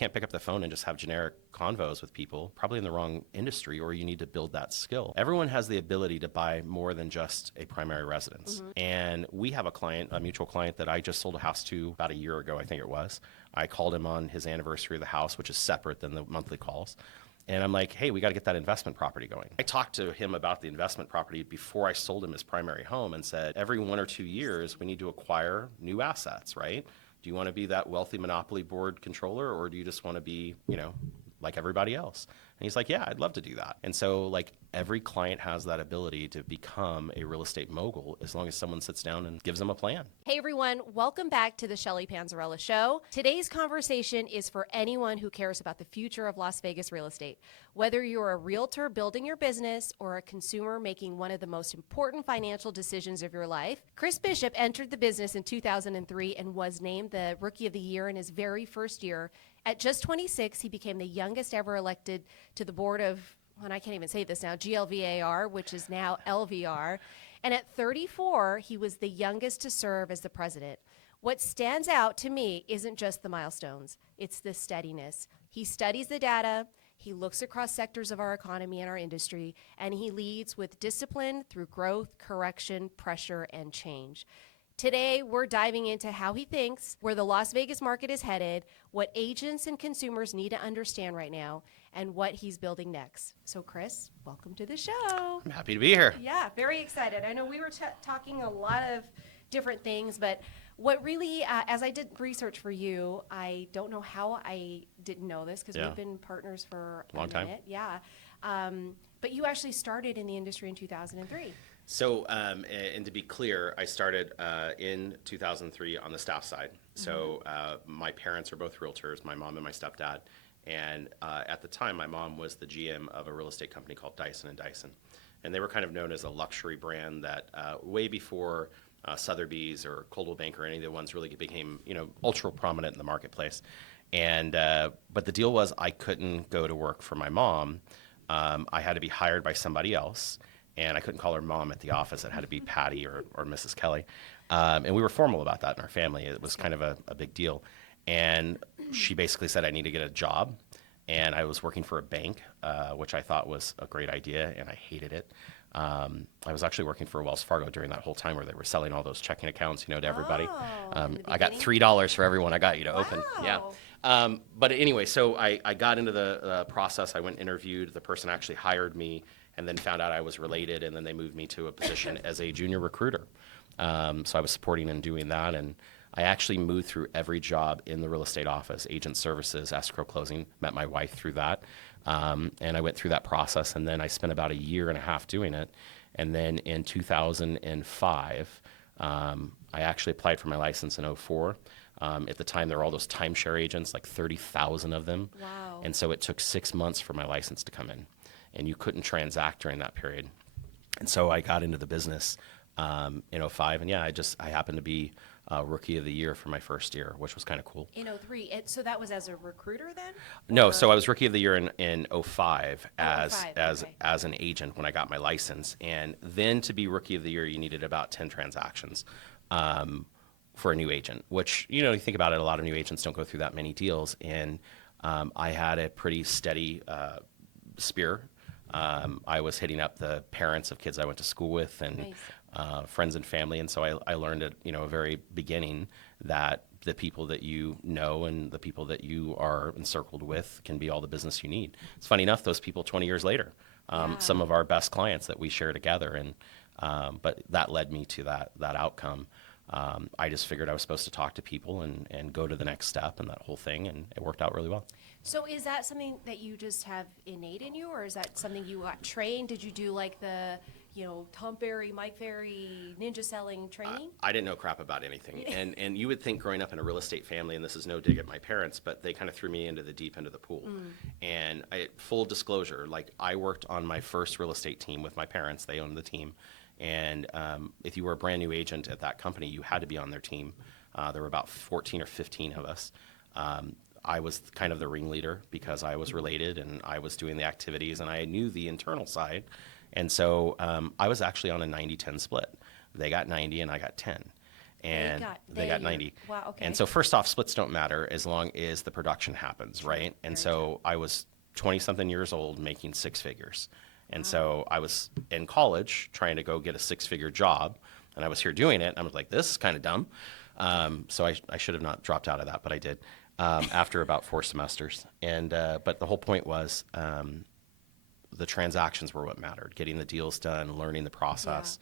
can't pick up the phone and just have generic convos with people, probably in the wrong industry, or you need to build that skill. Everyone has the ability to buy more than just a primary residence. And we have a mutual client that I just sold a house to about a year ago, I think it was. I called him on his anniversary of the house, which is separate than the monthly calls. And I'm like, hey, we got to get that investment property going. I talked to him about the investment property before I sold him his primary home and said, every 1 or 2 years, we need to acquire new assets, right? Do you want to be that wealthy monopoly board controller, or do you just want to be, like everybody else? And he's like, yeah, I'd love to do that. And so like every client has that ability to become a real estate mogul as long as someone sits down and gives them a plan. Hey everyone, welcome back to the Shelly Panzarella Show. Today's conversation is for anyone who cares about the future of Las Vegas real estate. Whether you're a realtor building your business or a consumer making one of the most important financial decisions of your life, Chris Bishop entered the business in 2003 and was named the Rookie of the Year in his very first year. At just 26, he became the youngest ever elected to the board of, and I can't even say this now, GLVAR, which is now LVR. And at 34, he was the youngest to serve as the president. What stands out to me isn't just the milestones, it's the steadiness. He studies the data, he looks across sectors of our economy and our industry, and he leads with discipline through growth, correction, pressure, and change. Today, we're diving into how he thinks, where the Las Vegas market is headed, what agents and consumers need to understand right now, and what he's building next. So, Chris, welcome to the show. I'm happy to be here. Yeah, very excited. I know we were talking a lot of different things, but what really, as I did research for you, I don't know how I didn't know this because we've been partners for a long time. Yeah. But you actually started in the industry in 2003. So, and to be clear, I started in 2003 on the staff side. So my parents are both realtors, my mom and my stepdad. And at the time, my mom was the GM of a real estate company called Dyson & Dyson. And they were kind of known as a luxury brand that way before Sotheby's or Coldwell Banker or any of the ones really became, ultra prominent in the marketplace. And but the deal was I couldn't go to work for my mom. I had to be hired by somebody else. And I couldn't call her mom at the office. It had to be Patty or Mrs. Kelly. And we were formal about that in our family. It was kind of a big deal. And she basically said I need to get a job. And I was working for a bank, which I thought was a great idea, and I hated it. I was actually working for Wells Fargo during that whole time where they were selling all those checking accounts, to everybody. I got $3 for everyone I got you to open. Yeah. But anyway, so I got into the process. I went and interviewed. The person actually hired me, and then found out I was related, and then they moved me to a position as a junior recruiter. So I was supporting and doing that, and I actually moved through every job in the real estate office, agent services, escrow closing, met my wife through that, and I went through that process, and then I spent about a year and a half doing it, and then in 2005, I actually applied for my license in 2004. At the time, there were all those timeshare agents, like 30,000 of them. Wow. And so it took 6 months for my license to come in, and you couldn't transact during that period. And so I got into the business in 2005, and yeah, I happened to be Rookie of the Year for my first year, which was kind of cool. In 2003, so that was as a recruiter then? No, so I was Rookie of the Year in 2005 as okay. as an agent when I got my license, and then to be Rookie of the Year, you needed about 10 transactions for a new agent. Which you think about it, a lot of new agents don't go through that many deals, and I had a pretty steady spear. I was hitting up the parents of kids I went to school with and friends and family. And so I learned at a very beginning that the people that you know and the people that you are encircled with can be all the business you need. It's funny enough, those people 20 years later, some of our best clients that we share together. And but that led me to that outcome. I just figured I was supposed to talk to people and go to the next step and that whole thing, and it worked out really well. So is that something that you just have innate in you, or is that something you got trained? Did you do like the, Tom Ferry, Mike Ferry, ninja selling training? I didn't know crap about anything. And you would think growing up in a real estate family, and this is no dig at my parents, but they kind of threw me into the deep end of the pool. And full disclosure, like I worked on my first real estate team with my parents. They owned the team. And if you were a brand new agent at that company, you had to be on their team. There were about 14 or 15 of us. I was kind of the ringleader because I was related and I was doing the activities and I knew the internal side. And so I was actually on a 90-10 split. They got 90 and I got 10. and they got 90. Wow, okay. And so first off, splits don't matter as long as the production happens, right? And so I was 20-something years old making six figures. And so I was in college trying to go get a six-figure job, and I was here doing it, and I was like, this is kind of dumb. So I should have not dropped out of that, but I did after about 4 semesters. And but the whole point was the transactions were what mattered, getting the deals done, learning the process.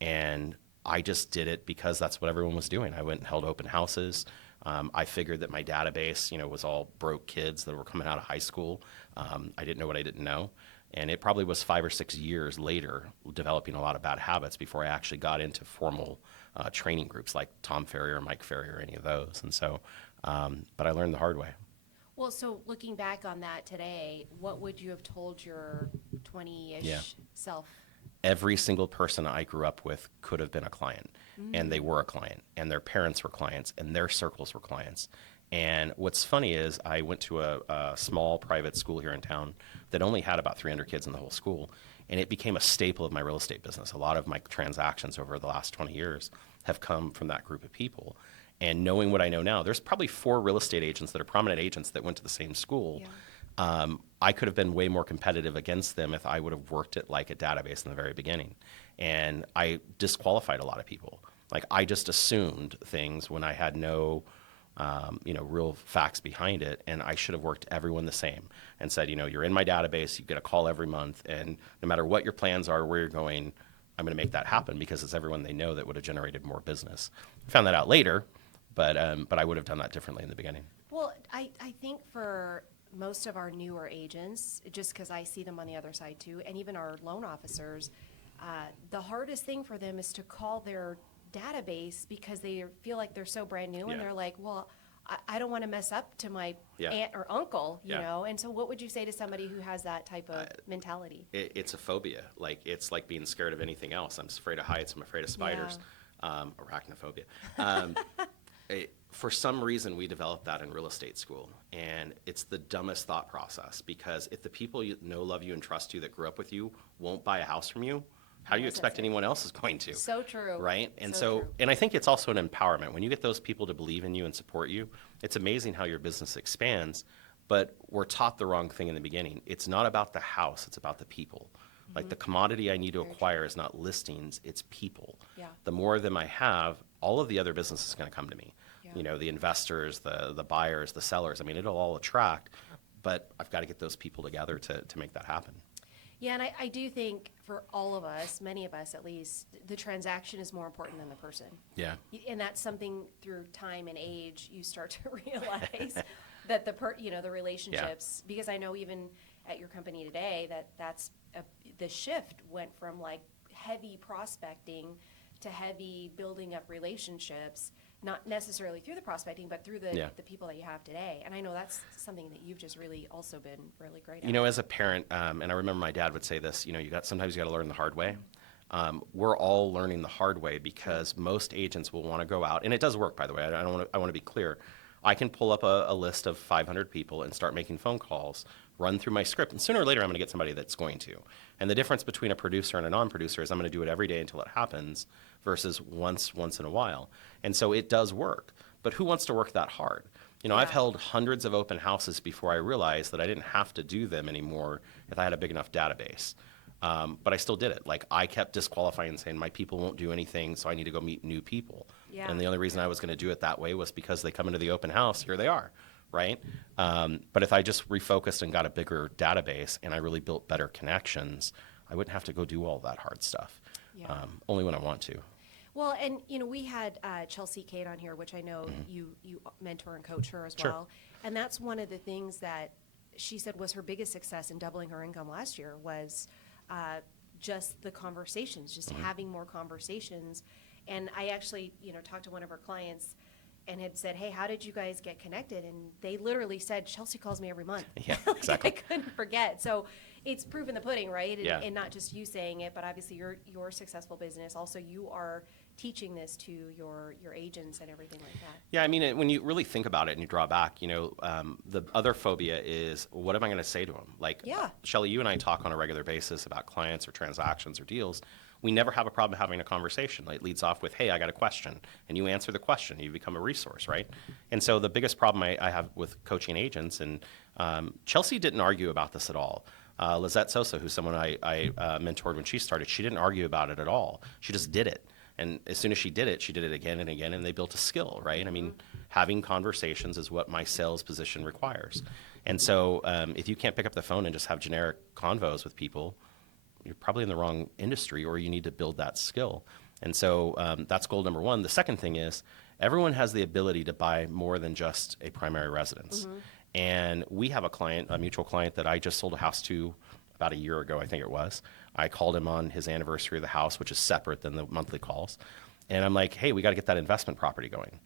And I just did it because that's what everyone was doing. I went and held open houses. I figured that my database, was all broke kids that were coming out of high school. I didn't know what I didn't know. And it probably was 5 or 6 years later developing a lot of bad habits before I actually got into formal training groups like Tom Ferry or Mike Ferry or any of those. And so, but I learned the hard way. Well, so looking back on that today, what would you have told your 20-ish self? Every single person I grew up with could have been a client, and they were a client, and their parents were clients, and their circles were clients. And what's funny is I went to a small private school here in town that only had about 300 kids in the whole school, and it became a staple of my real estate business. A lot of my transactions over the last 20 years have come from that group of people. And knowing what I know now, there's probably 4 real estate agents that are prominent agents that went to the same school. I could have been way more competitive against them if I would have worked it like a database in the very beginning. And I disqualified a lot of people. Like, I just assumed things when I had no real facts behind it, and I should have worked everyone the same and said, you're in my database, you get a call every month, and no matter what your plans are, where you're going, I'm going to make that happen because it's everyone they know that would have generated more business. I found that out later, but I would have done that differently in the beginning. Well, I think for most of our newer agents, just because I see them on the other side too, and even our loan officers, the hardest thing for them is to call their database because they feel like they're so brand new and they're like, well, I don't want to mess up to my aunt or uncle, you know? And so what would you say to somebody who has that type of mentality? It's a phobia. Like, it's like being scared of anything else. I'm afraid of heights. I'm afraid of spiders. Arachnophobia. For some reason, we developed that in real estate school, and it's the dumbest thought process because if the people you know, love you, and trust you that grew up with you won't buy a house from you, how do you expect anyone else is going to? So true. Right? And so and I think it's also an empowerment. When you get those people to believe in you and support you, it's amazing how your business expands, but we're taught the wrong thing in the beginning. It's not about the house, it's about the people. Like, the commodity I need to acquire is not listings, it's people. The more of them I have, all of the other business is going to come to me. The investors, the buyers, the sellers. I mean, it'll all attract, but I've got to get those people together to make that happen. Yeah, and I do think for all of us, many of us at least, the transaction is more important than the person. Yeah. And that's something through time and age you start to realize that the relationships, because I know even at your company today the shift went from like heavy prospecting to heavy building up relationships, not necessarily through the prospecting, but through the people that you have today. And I know that's something that you've just really also been really great at. As a parent, and I remember my dad would say this, sometimes you got to learn the hard way. We're all learning the hard way because most agents will want to go out, and it does work, by the way. I want to be clear. I can pull up a list of 500 people and start making phone calls, run through my script, and sooner or later I'm going to get somebody that's going to. And the difference between a producer and a non-producer is I'm going to do it every day until it happens versus once in a while. And so it does work. But who wants to work that hard? I've held hundreds of open houses before I realized that I didn't have to do them anymore if I had a big enough database. But I still did it. Like, I kept disqualifying and saying, my people won't do anything, so I need to go meet new people. And the only reason I was going to do it that way was because they come into the open house, here they are, right? But if I just refocused and got a bigger database and I really built better connections, I wouldn't have to go do all that hard stuff, only when I want to. Well, and we had Chelsea Kate on here, which I know you mentor and coach her as well. And that's one of the things that she said was her biggest success in doubling her income last year was just the conversations, just having more conversations. And I actually, talked to one of her clients and had said, hey, how did you guys get connected? And they literally said, Chelsea calls me every month. Yeah, exactly. I couldn't forget. So it's proof in the pudding, right? And not just you saying it, but obviously your successful business. Also, you are teaching this to your agents and everything like that. Yeah, I mean, when you really think about it and you draw back, the other phobia is, what am I going to say to them? Like, Shelly, you and I talk on a regular basis about clients or transactions or deals. we never have a problem having a conversation. Like, it leads off with, hey, I got a question. And you answer the question. You become a resource, right? And so the biggest problem I have with coaching agents, and Chelsea didn't argue about this at all. Lizette Sosa, who's someone I mentored when she started, she didn't argue about it at all. She just did it. And as soon as she did it again and again, and they built a skill, right? I mean, having conversations is what my sales position requires. And so if you can't pick up the phone and just have generic convos with people, you're probably in the wrong industry, or you need to build that skill. And so that's goal number one. The second thing is everyone has the ability to buy more than just a primary residence. And we have a mutual client that I just sold a house to about a year ago, I think it was. I called him on his anniversary of the house, which is separate than the monthly calls. And I'm like, hey, we got to get that investment property going.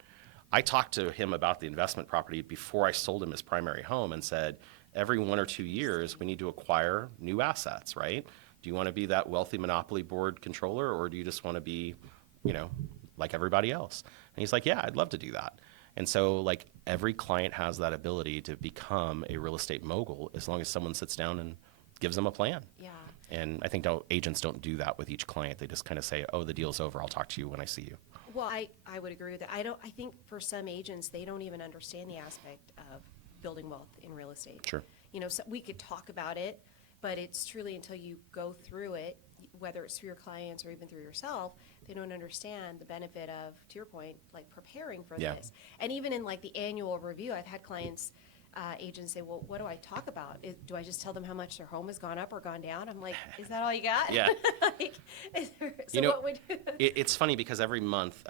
I talked to him about the investment property before I sold him his primary home and said, every 1 or 2 years, we need to acquire new assets, right? Do you want to be that wealthy monopoly board controller, or do you just want to be, like everybody else? And he's like, yeah, I'd love to do that. And so, like, every client has that ability to become a real estate mogul as long as someone sits down and gives them a plan. Yeah. And I think agents don't do that with each client. They just kind of say, oh, the deal's over. I'll talk to you when I see you. Well, I would agree with that. I think for some agents, they don't even understand the aspect of building wealth in real estate. Sure. So we could talk about it, but it's truly until you go through it, whether it's through your clients or even through yourself, they don't understand the benefit of, to your point, like preparing for this. And even in like the annual review, I've had clients, agents say, well, what do I talk about? Do I just tell them how much their home has gone up or gone down? I'm like, is that all you got? Yeah. What would it's funny because every month,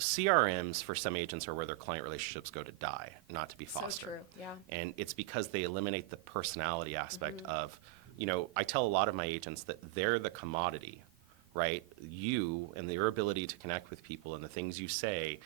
CRMs for some agents are where their client relationships go to die, not to be fostered. So true, yeah. And it's because they eliminate the personality aspect of, I tell a lot of my agents that they're the commodity, right? You and your ability to connect with people and the things you say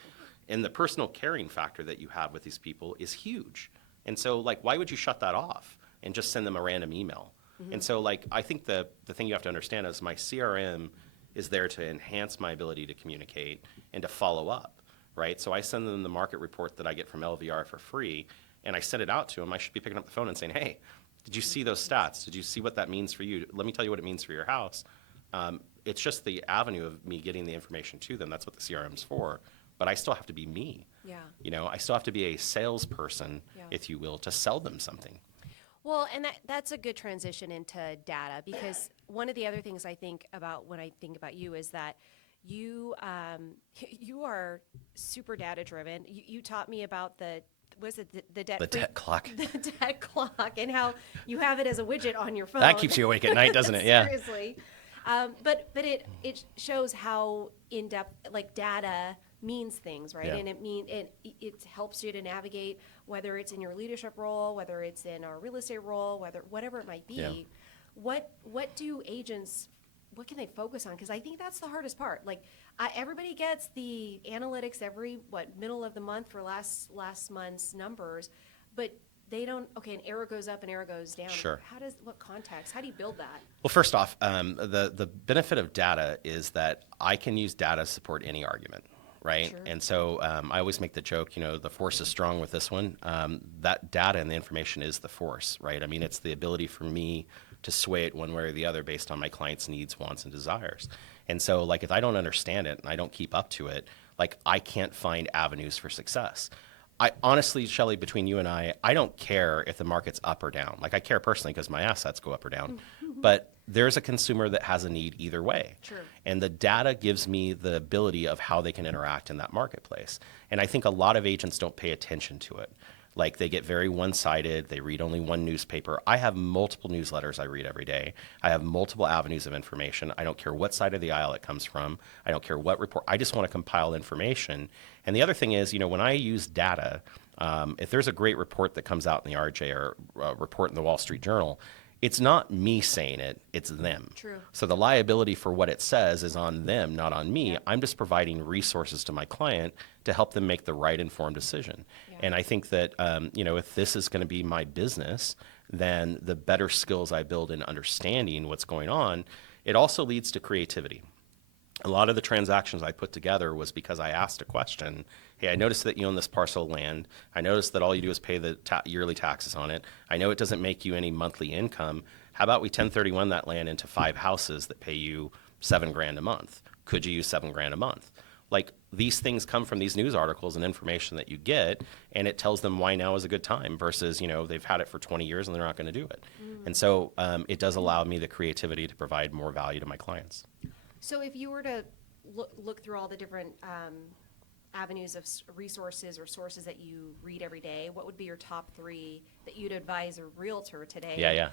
and the personal caring factor that you have with these people is huge. And so, like, why would you shut that off and just send them a random email? And so, like, I think the thing you have to understand is my CRM is there to enhance my ability to communicate and to follow up, right? So I send them the market report that I get from LVR for free, and I send it out to them. I should be picking up the phone and saying, hey, did you see those stats? Did you see what that means for you? Let me tell you what it means for your house. It's just the avenue of me getting the information to them. That's what the CRM's for. But I still have to be me. Yeah. I still have to be a salesperson, if you will, to sell them something. Well, and that's a good transition into data, because one of the other things I think about when I think about you is that you are super data driven. You taught me about the debt clock. The debt clock, and how you have it as a widget on your phone. That keeps you awake at night, doesn't it? Yeah. Seriously. But it shows how in depth like data means things, right? Yeah. And it helps you to navigate, whether it's in your leadership role, whether it's in our real estate role, whatever it might be. Yeah. What do agents, what can they focus on? Because I think that's the hardest part. Like everybody gets the analytics every middle of the month for last month's numbers, but they don't. Okay, an error goes up and error goes down. Sure. What context? How do you build that? Well, first off, the benefit of data is that I can use data to support any argument. Right. Sure. And so I always make the joke, the force is strong with this one. That data and the information is the force, right? I mean, it's the ability for me to sway it one way or the other based on my client's needs, wants, and desires. And so, like, if I don't understand it and I don't keep up to it, like, I can't find avenues for success. I honestly, Shelly, between you and I don't care if the market's up or down. Like, I care personally because my assets go up or down. But there's a consumer that has a need either way. True. And the data gives me the ability of how they can interact in that marketplace. And I think a lot of agents don't pay attention to it. Like, they get very one-sided. They read only one newspaper. I have multiple newsletters I read every day. I have multiple avenues of information. I don't care what side of the aisle it comes from. I don't care what report. I just want to compile information. And the other thing is, when I use data, if there's a great report that comes out in the RJ or a report in the Wall Street Journal, it's not me saying it, it's them. True. So the liability for what it says is on them, not on me. Yeah. I'm just providing resources to my client to help them make the right informed decision. Yeah. And I think that, if this is going to be my business, then the better skills I build in understanding what's going on, it also leads to creativity. A lot of the transactions I put together was because I asked a question. Hey, I noticed that you own this parcel of land. I noticed that all you do is pay the yearly taxes on it. I know it doesn't make you any monthly income. How about we 1031 that land into 5 houses that pay you $7,000 a month? Could you use $7,000 a month? Like, these things come from these news articles and information that you get, and it tells them why now is a good time versus, they've had it for 20 years and they're not going to do it. And so it does allow me the creativity to provide more value to my clients. So if you were to look through all the different avenues of resources or sources that you read every day, what would be your top 3 that you'd advise a realtor today,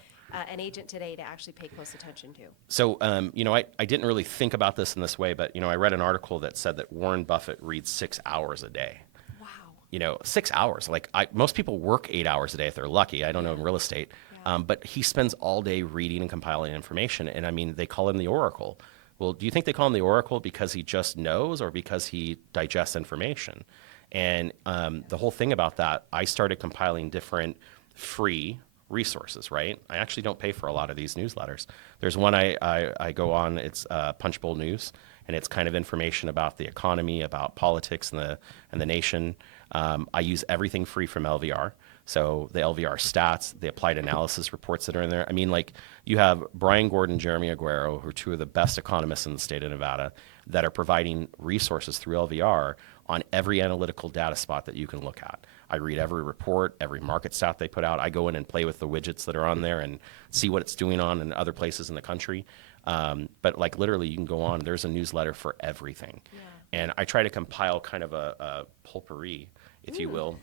an agent today, to actually pay close attention to? So, I didn't really think about this in this way, but, I read an article that said that Warren Buffett reads 6 hours a day. Wow. 6 hours. Like, most people work 8 hours a day if they're lucky. I don't know in real estate. Yeah. But he spends all day reading and compiling information. And I mean, they call him the Oracle. Well, do you think they call him the Oracle because he just knows or because he digests information? And the whole thing about that, I started compiling different free resources, right? I actually don't pay for a lot of these newsletters. There's one I go on, it's Punchbowl News, and it's kind of information about the economy, about politics and the nation. I use everything free from LVR. So the LVR stats, the applied analysis reports that are in there. I mean, like, you have Brian Gordon, Jeremy Aguero, who are 2 of the best economists in the state of Nevada, that are providing resources through LVR on every analytical data spot that you can look at. I read every report, every market stat they put out. I go in and play with the widgets that are on there and see what it's doing on in other places in the country. But like, literally, you can go on. There's a newsletter for everything. Yeah. And I try to compile kind of a potpourri, if you will,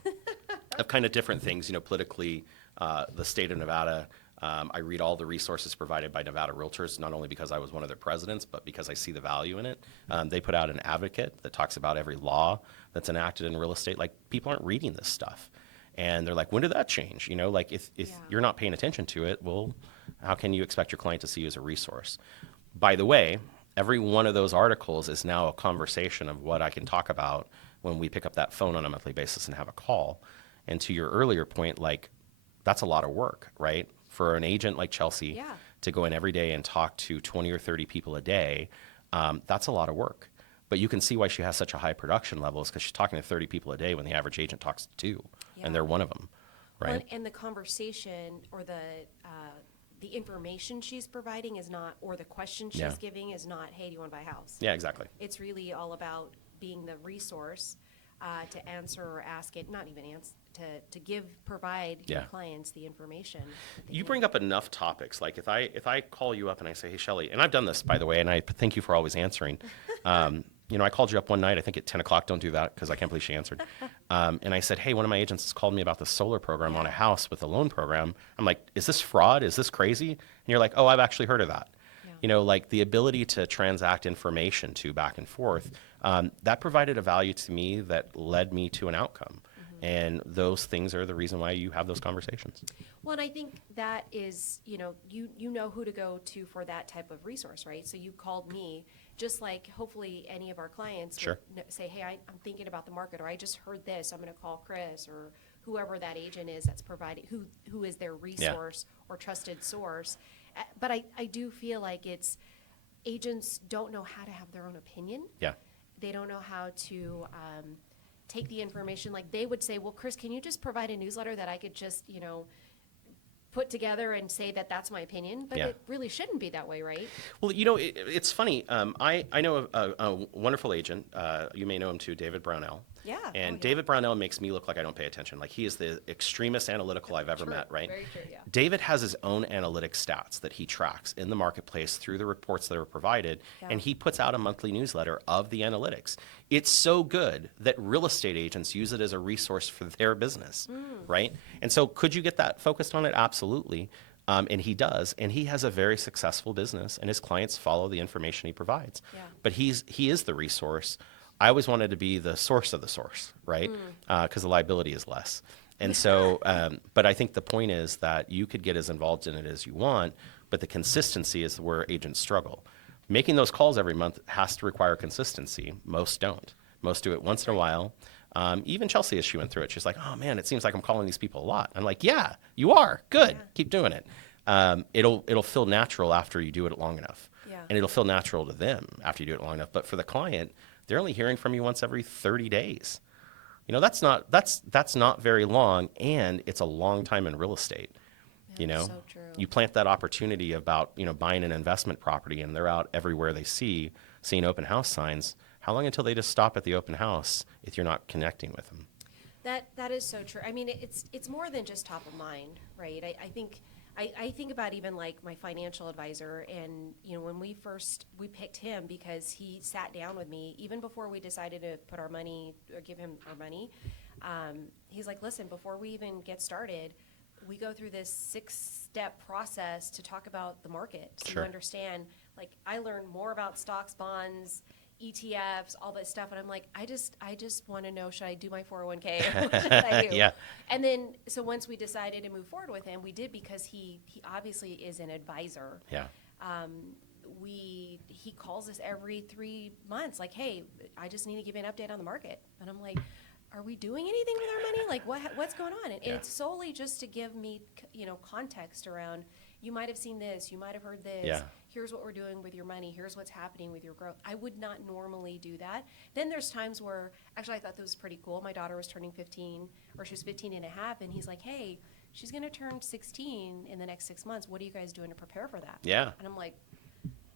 of kind of different things, politically, the state of Nevada. I read all the resources provided by Nevada Realtors, not only because I was one of their presidents, but because I see the value in it. They put out an advocate that talks about every law that's enacted in real estate. Like, people aren't reading this stuff. And they're like, when did that change? Like, if you're not paying attention to it, well, how can you expect your client to see you as a resource? By the way, every one of those articles is now a conversation of what I can talk about when we pick up that phone on a monthly basis and have a call. And to your earlier point, like, that's a lot of work, right? For an agent like Chelsea to go in every day and talk to 20 or 30 people a day, that's a lot of work. But you can see why she has such a high production level, is because she's talking to 30 people a day when the average agent talks to 2, and they're one of them, right? Well, and the conversation or the information she's providing is not, or the question she's giving is not, hey, do you want to buy a house? Yeah, exactly. It's really all about being the resource to answer or ask it, not even answer, to provide your clients the information. You bring up enough topics. Like, if I call you up and I say, hey, Shelly, and I've done this, by the way, and I thank you for always answering. I called you up one night, I think at 10 o'clock, don't do that because I can't believe she answered. And I said, hey, one of my agents has called me about the solar program on a house with a loan program. I'm like, is this fraud? Is this crazy? And you're like, oh, I've actually heard of that. Yeah. Like, the ability to transact information to back and forth, that provided a value to me that led me to an outcome. And those things are the reason why you have those conversations. Well, and I think that is, you know who to go to for that type of resource, right? So you called me, just like hopefully any of our clients would say, hey, I'm thinking about the market, or I just heard this, I'm going to call Chris, or whoever that agent is that's providing, who is their resource or trusted source. But I do feel like agents don't know how to have their own opinion. Yeah. They don't know how to take the information. Like, they would say, well, Chris, can you just provide a newsletter that I could just, put together and say that that's my opinion? But it really shouldn't be that way, right? Well, it's funny. I know a wonderful agent. You may know him too, David Brownell. Yeah. And David Brownell makes me look like I don't pay attention. Like, he is the extremist analytical I've ever met, right? Very true, yeah. David has his own analytic stats that he tracks in the marketplace through the reports that are provided, and he puts out a monthly newsletter of the analytics. It's so good that real estate agents use it as a resource for their business, right? And so could you get that focused on it? Absolutely. And he does, and he has a very successful business, and his clients follow the information he provides. Yeah. But he is the resource. I always wanted to be the source of the source, right? Because the liability is less. And so, but I think the point is that you could get as involved in it as you want, but the consistency is where agents struggle. Making those calls every month has to require consistency. Most don't. Most do it once in a while. Even Chelsea, as she went through it, she's like, oh man, it seems like I'm calling these people a lot. I'm like, yeah, you are. Good. Yeah. Keep doing it. It'll feel natural after you do it long enough. Yeah. And it'll feel natural to them after you do it long enough. But for the client, they're only hearing from you once every 30 days. That's not very long, and it's a long time in real estate. You know, So true. you plant that opportunity about, buying an investment property and they're out everywhere they seeing open house signs. How long until they just stop at the open house if you're not connecting with them? That is so true. I mean, it's more than just top of mind, right? I think about even like my financial advisor, and when we picked him because he sat down with me even before we decided to put our money or give him our money. He's like, listen, before we even get started, we go through this 6-step process to talk about the market, so Sure. you understand. Like, I learned more about stocks, bonds, ETFs, all that stuff, and I'm like, I just want to know, should I do my 401k? Or what should I do? Yeah. And then, so once we decided to move forward with him, we did, because he obviously is an advisor. Yeah. He calls us every 3 months, like, hey, I just need to give you an update on the market. And I'm like, are we doing anything with our money? Like, what's going on? And Yeah. it's solely just to give me, context around, you might have seen this, you might have heard this. Yeah. Here's what we're doing with your money. Here's what's happening with your growth. I would not normally do that. Then there's times where, actually, I thought that was pretty cool. My daughter was turning 15, or she was 15 and a half, and he's like, hey, she's going to turn 16 in the next 6 months. What are you guys doing to prepare for that? Yeah. And I'm like,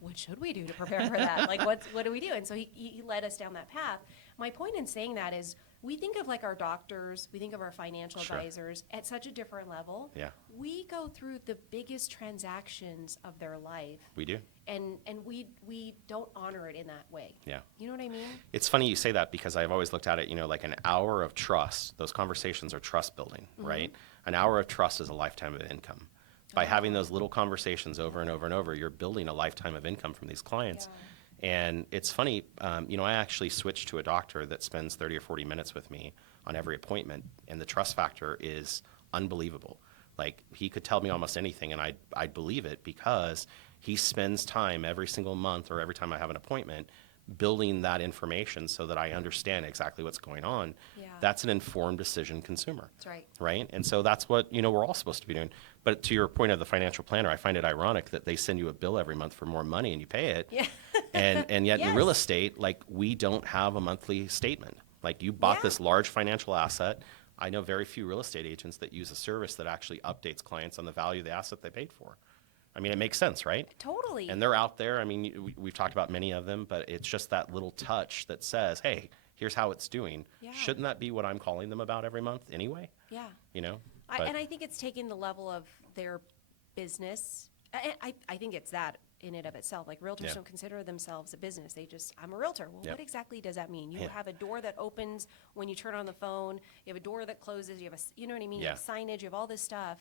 what should we do to prepare for that? Like, what do we do? And so he led us down that path. My point in saying that is, we think of like our doctors, we think of our financial Sure. advisors at such a different level. Yeah. We go through the biggest transactions of their life, We do. and we don't honor it in that way. Yeah. You know what I mean? It's funny you say that, because I've always looked at it, like an hour of trust. Those conversations are trust building, right? An hour of trust is a lifetime of income. By having those little conversations over and over and over, you're building a lifetime of income from these clients. Yeah. And it's funny, I actually switched to a doctor that spends 30 or 40 minutes with me on every appointment, and the trust factor is unbelievable. Like, he could tell me almost anything, and I'd believe it, because he spends time every single month or every time I have an appointment building that information so that I understand exactly what's going on. Yeah. That's an informed decision consumer. That's right. Right? And so that's what, we're all supposed to be doing. But to your point of the financial planner, I find it ironic that they send you a bill every month for more money and you pay it. Yeah. And yet in Yes. real estate, like, we don't have a monthly statement. Like, you bought Yeah. this large financial asset. I know very few real estate agents that use a service that actually updates clients on the value of the asset they paid for. I mean, it makes sense, right? Totally. And they're out there. I mean, we've talked about many of them, but it's just that little touch that says, hey, here's how it's doing. Yeah. Shouldn't that be what I'm calling them about every month anyway? Yeah. But- And I think it's taking the level of their business. I think it's that in and of itself. Like, realtors Yeah. don't consider themselves a business. I'm a realtor. Well, Yep. what exactly does that mean? You Yeah. have a door that opens when you turn on the phone. You have a door that closes. You have you know what I mean? You Yeah. have signage. You have all this stuff.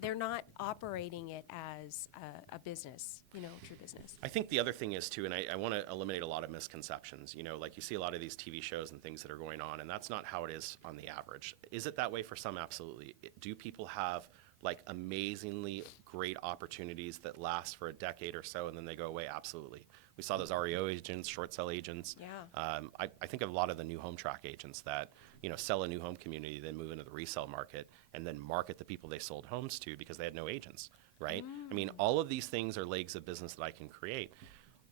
They're not operating it as a business, true business. I think the other thing is too, and I want to eliminate a lot of misconceptions. Like, you see a lot of these TV shows and things that are going on, and that's not how it is on the average. Is it that way for some? Absolutely. Do people have like amazingly great opportunities that last for a decade or so and then they go away? Absolutely. We saw those REO agents, short sale agents. Yeah. I think of a lot of the new home track agents that, sell a new home community, then move into the resale market and then market the people they sold homes to because they had no agents, right? I mean, all of these things are legs of business that I can create.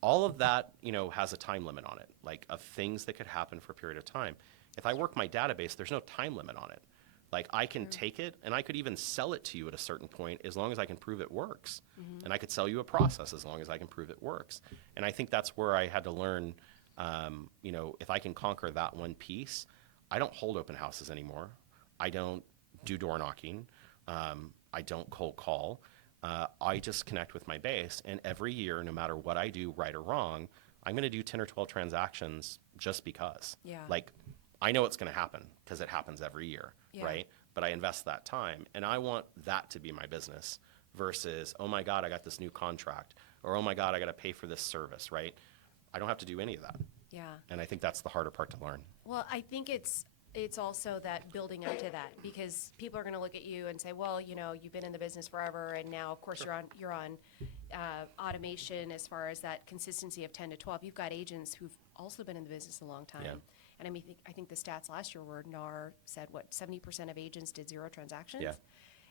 All of that, has a time limit on it, like, of things that could happen for a period of time. If I work my database, there's no time limit on it. Like, I can take it and I could even sell it to you at a certain point as long as I can prove it works. And I could sell you a process as long as I can prove it works. And I think that's where I had to learn, if I can conquer that one piece. I don't hold open houses anymore. I don't do door knocking. I don't cold call. I just connect with my base. And every year, no matter what I do, right or wrong, I'm going to do 10 or 12 transactions just because. Yeah. Like, I know it's going to happen because it happens every year, Yeah. right? But I invest that time, and I want that to be my business versus, oh my God, I got this new contract, or oh my God, I got to pay for this service, right? I don't have to do any of that. Yeah. And I think that's the harder part to learn. Well, I think it's also that building up to that, because people are going to look at you and say, well, you've been in the business forever, and now, of course, you're on automation as far as that consistency of 10 to 12. You've got agents who've also been in the business a long time. Yeah. And I think the stats last year were, NAR said, 70% of agents did 0 transactions. Yeah.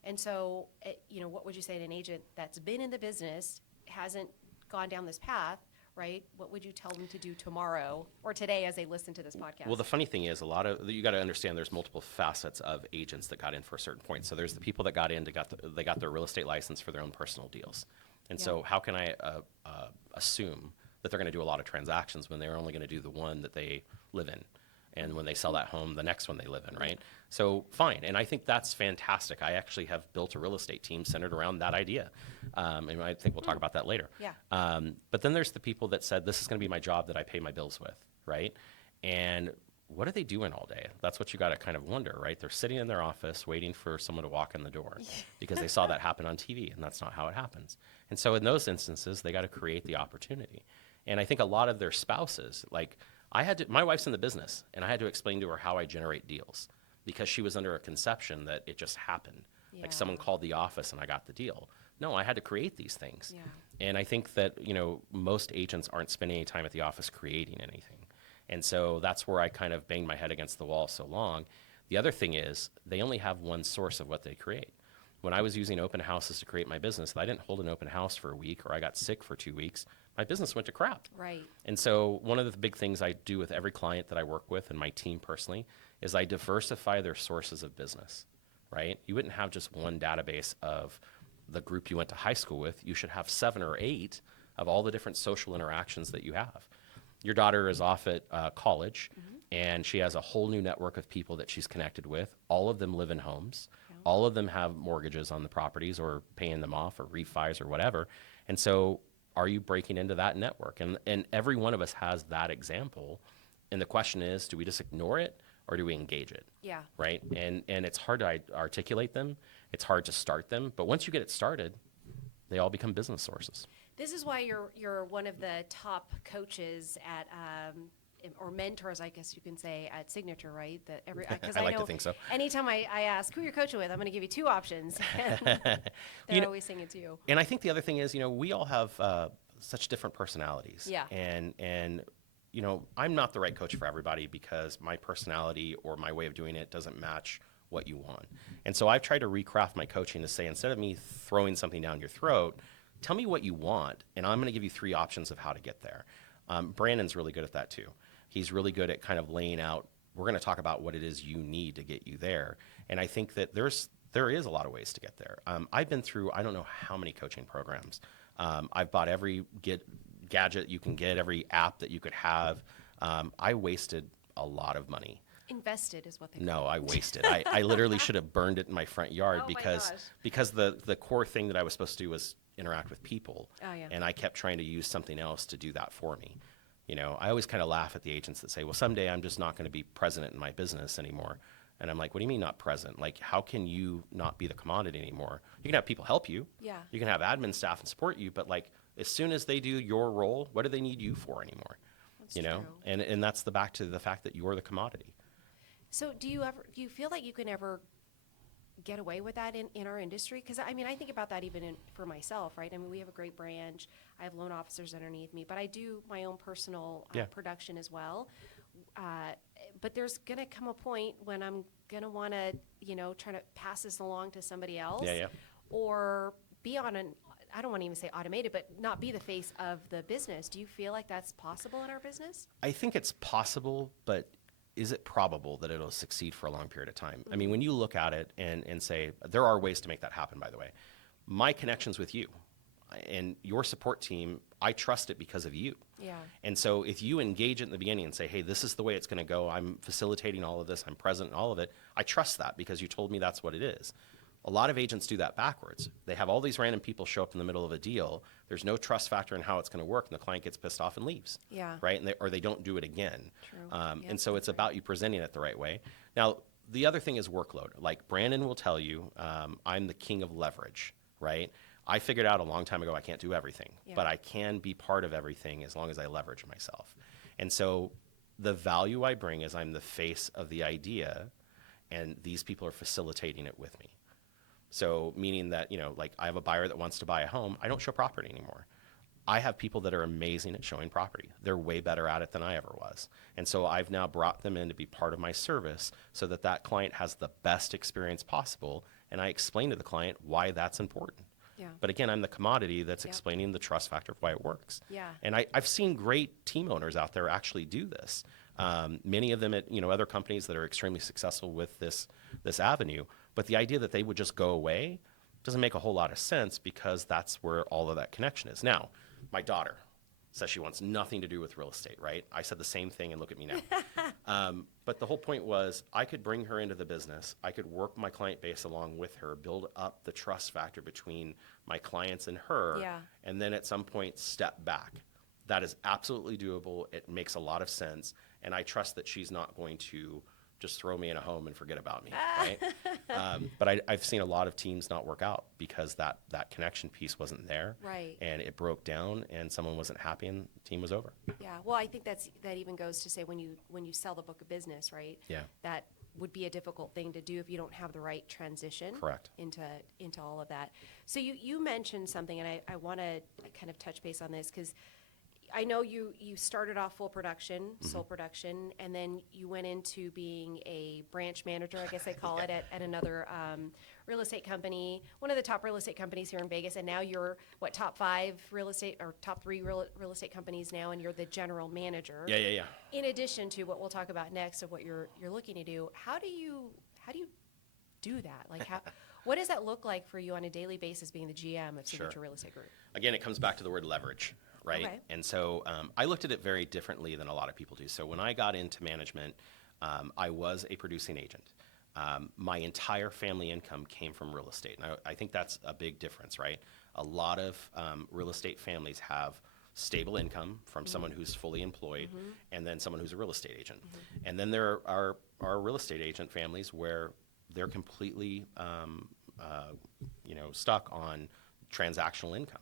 And so, what would you say to an agent that's been in the business, hasn't gone down this path, right? What would you tell them to do tomorrow or today as they listen to this podcast? Well, the funny thing is, you got to understand there's multiple facets of agents that got in for a certain point. So there's the people that got in, they got their real estate license for their own personal deals. And so how can I assume that they're going to do a lot of transactions when they're only going to do the one that they live in? And when they sell that home, the next one they live in, right? So fine. And I think that's fantastic. I actually have built a real estate team centered around that idea. And I think we'll talk about that later. Yeah. But then there's the people that said, this is going to be my job that I pay my bills with, right? And what are they doing all day? That's what you got to kind of wonder, right? They're sitting in their office waiting for someone to walk in the door because they saw that happen on TV, and that's not how it happens. And so in those instances, they got to create the opportunity. And I think a lot of their spouses, like, my wife's in the business, and I had to explain to her how I generate deals because she was under a conception that it just happened. Yeah. Like someone called the office and I got the deal. No, I had to create these things. Yeah. And I think that, most agents aren't spending any time at the office creating anything. And so that's where I kind of banged my head against the wall so long. The other thing is they only have one source of what they create. When I was using open houses to create my business, if I didn't hold an open house for a week or I got sick for 2 weeks, my business went to crap. Right. And so one of the big things I do with every client that I work with and my team personally is I diversify their sources of business, right? You wouldn't have just one database of the group you went to high school with. You should have 7 or 8 of all the different social interactions that you have. Your daughter is off at college, and she has a whole new network of people that she's connected with. All of them live in homes. Yeah. All of them have mortgages on the properties or paying them off or refis or whatever. And so are you breaking into that network? And every one of us has that example. And the question is, do we just ignore it or do we engage it? Yeah. Right? And it's hard to articulate them. It's hard to start them. But once you get it started, they all become business sources. This is why you're one of the top coaches at or mentors, I guess you can say, at Signature, right? That I like to think so. Anytime I ask who you're coaching with, I'm going to give you 2 options. They're always saying it's you. And I think the other thing is, we all have such different personalities. Yeah. And I'm not the right coach for everybody because my personality or my way of doing it doesn't match what you want. And so I've tried to recraft my coaching to say, instead of me throwing something down your throat, tell me what you want, and I'm going to give you 3 options of how to get there. Brandon's really good at that too. He's really good at kind of laying out, we're going to talk about what it is you need to get you there. And I think that there is a lot of ways to get there. I've been through, I don't know how many coaching programs. I've bought every gadget you can get, every app that you could have. I wasted a lot lot of money. Invested is what they call No, it. I wasted. I literally should have burned it in my front yard Oh, because the core thing that I was supposed to do was interact with people. Oh, yeah. And I kept trying to use something else to do that for me. I always kind of laugh at the agents that say, well, someday I'm just not going to be president in my business anymore. And I'm like, what do you mean not present? Like, how can you not be the commodity anymore? You can have people help you. Yeah. You can have admin staff and support you, but like, as soon as they do your role, what do they need you for anymore? That's true. And that's back to the fact that you're the commodity. So do you feel like you can ever get away with that in our industry? Because I think about that even for myself, right? We have a great branch. I have loan officers underneath me, but I do my own personal production as well. But there's going to come a point when I'm going to want to, try to pass this along to somebody else. Yeah. Or be on I don't want to even say automated, but not be the face of the business. Do you feel like that's possible in our business? I think it's possible, but is it probable that it'll succeed for a long period of time? I mean, when you look at it and say, there are ways to make that happen, by the way. My connections with you and your support team, I trust it because of you. Yeah. And so if you engage it in the beginning and say, hey, this is the way it's going to go, I'm facilitating all of this, I'm present in all of it, I trust that because you told me that's what it is. A lot of agents do that backwards. They have all these random people show up in the middle of a deal. There's no trust factor in how it's going to work, and the client gets pissed off and leaves. Yeah. Right? Or they don't do it again. True. And so it's about you presenting it the right way. Now, the other thing is workload. Like Brandon will tell you, I'm the king of leverage, right? I figured out a long time ago I can't do everything, but I can be part of everything as long as I leverage myself. And so the value I bring is I'm the face of the idea, and these people are facilitating it with me. So meaning that, like I have a buyer that wants to buy a home, I don't show property anymore. I have people that are amazing at showing property. They're way better at it than I ever was. And so I've now brought them in to be part of my service so that client has the best experience possible. And I explain to the client why that's important. Yeah. But again, I'm the commodity that's Yep. explaining the trust factor of why it works. Yeah. And I've seen great team owners out there actually do this. Many of them at other companies that are extremely successful with this avenue. But the idea that they would just go away doesn't make a whole lot of sense, because that's where all of that connection is. Now, my daughter says she wants nothing to do with real estate, right? I said the same thing, and look at me now. But the whole point was, I could bring her into the business. I could work my client base along with her, build up the trust factor between my clients and her, Yeah. and then at some point step back. That is absolutely doable. It makes a lot of sense. And I trust that she's not going to just throw me in a home and forget about me, right? But I've seen a lot of teams not work out because that connection piece wasn't there. Right. And it broke down, and someone wasn't happy, and the team was over. Yeah. Well, I think that even goes to say when you sell the book of business, right? Yeah. That would be a difficult thing to do if you don't have the right transition. Correct. Into all of that. So you mentioned something, and I want to kind of touch base on this, because I know you started off full production, sole production, and then you went into being a branch manager, I guess they call it, at another real estate company, one of the top real estate companies here in Vegas, and now you're, top 5 real estate, or top 3 real estate companies now, and you're the general manager. Yeah. In addition to what we'll talk about next of what you're looking to do, how do you do that? Like, what does that look like for you on a daily basis, being the GM of Signature Real Estate Group? Again, it comes back to the word leverage, right? Okay. And so I looked at it very differently than a lot of people do. So when I got into management, I was a producing agent. My entire family income came from real estate. And I think that's a big difference, right? A lot of real estate families have stable income from someone who's fully employed, and then someone who's a real estate agent. And then there are real estate agent families where they're completely stuck on transactional income.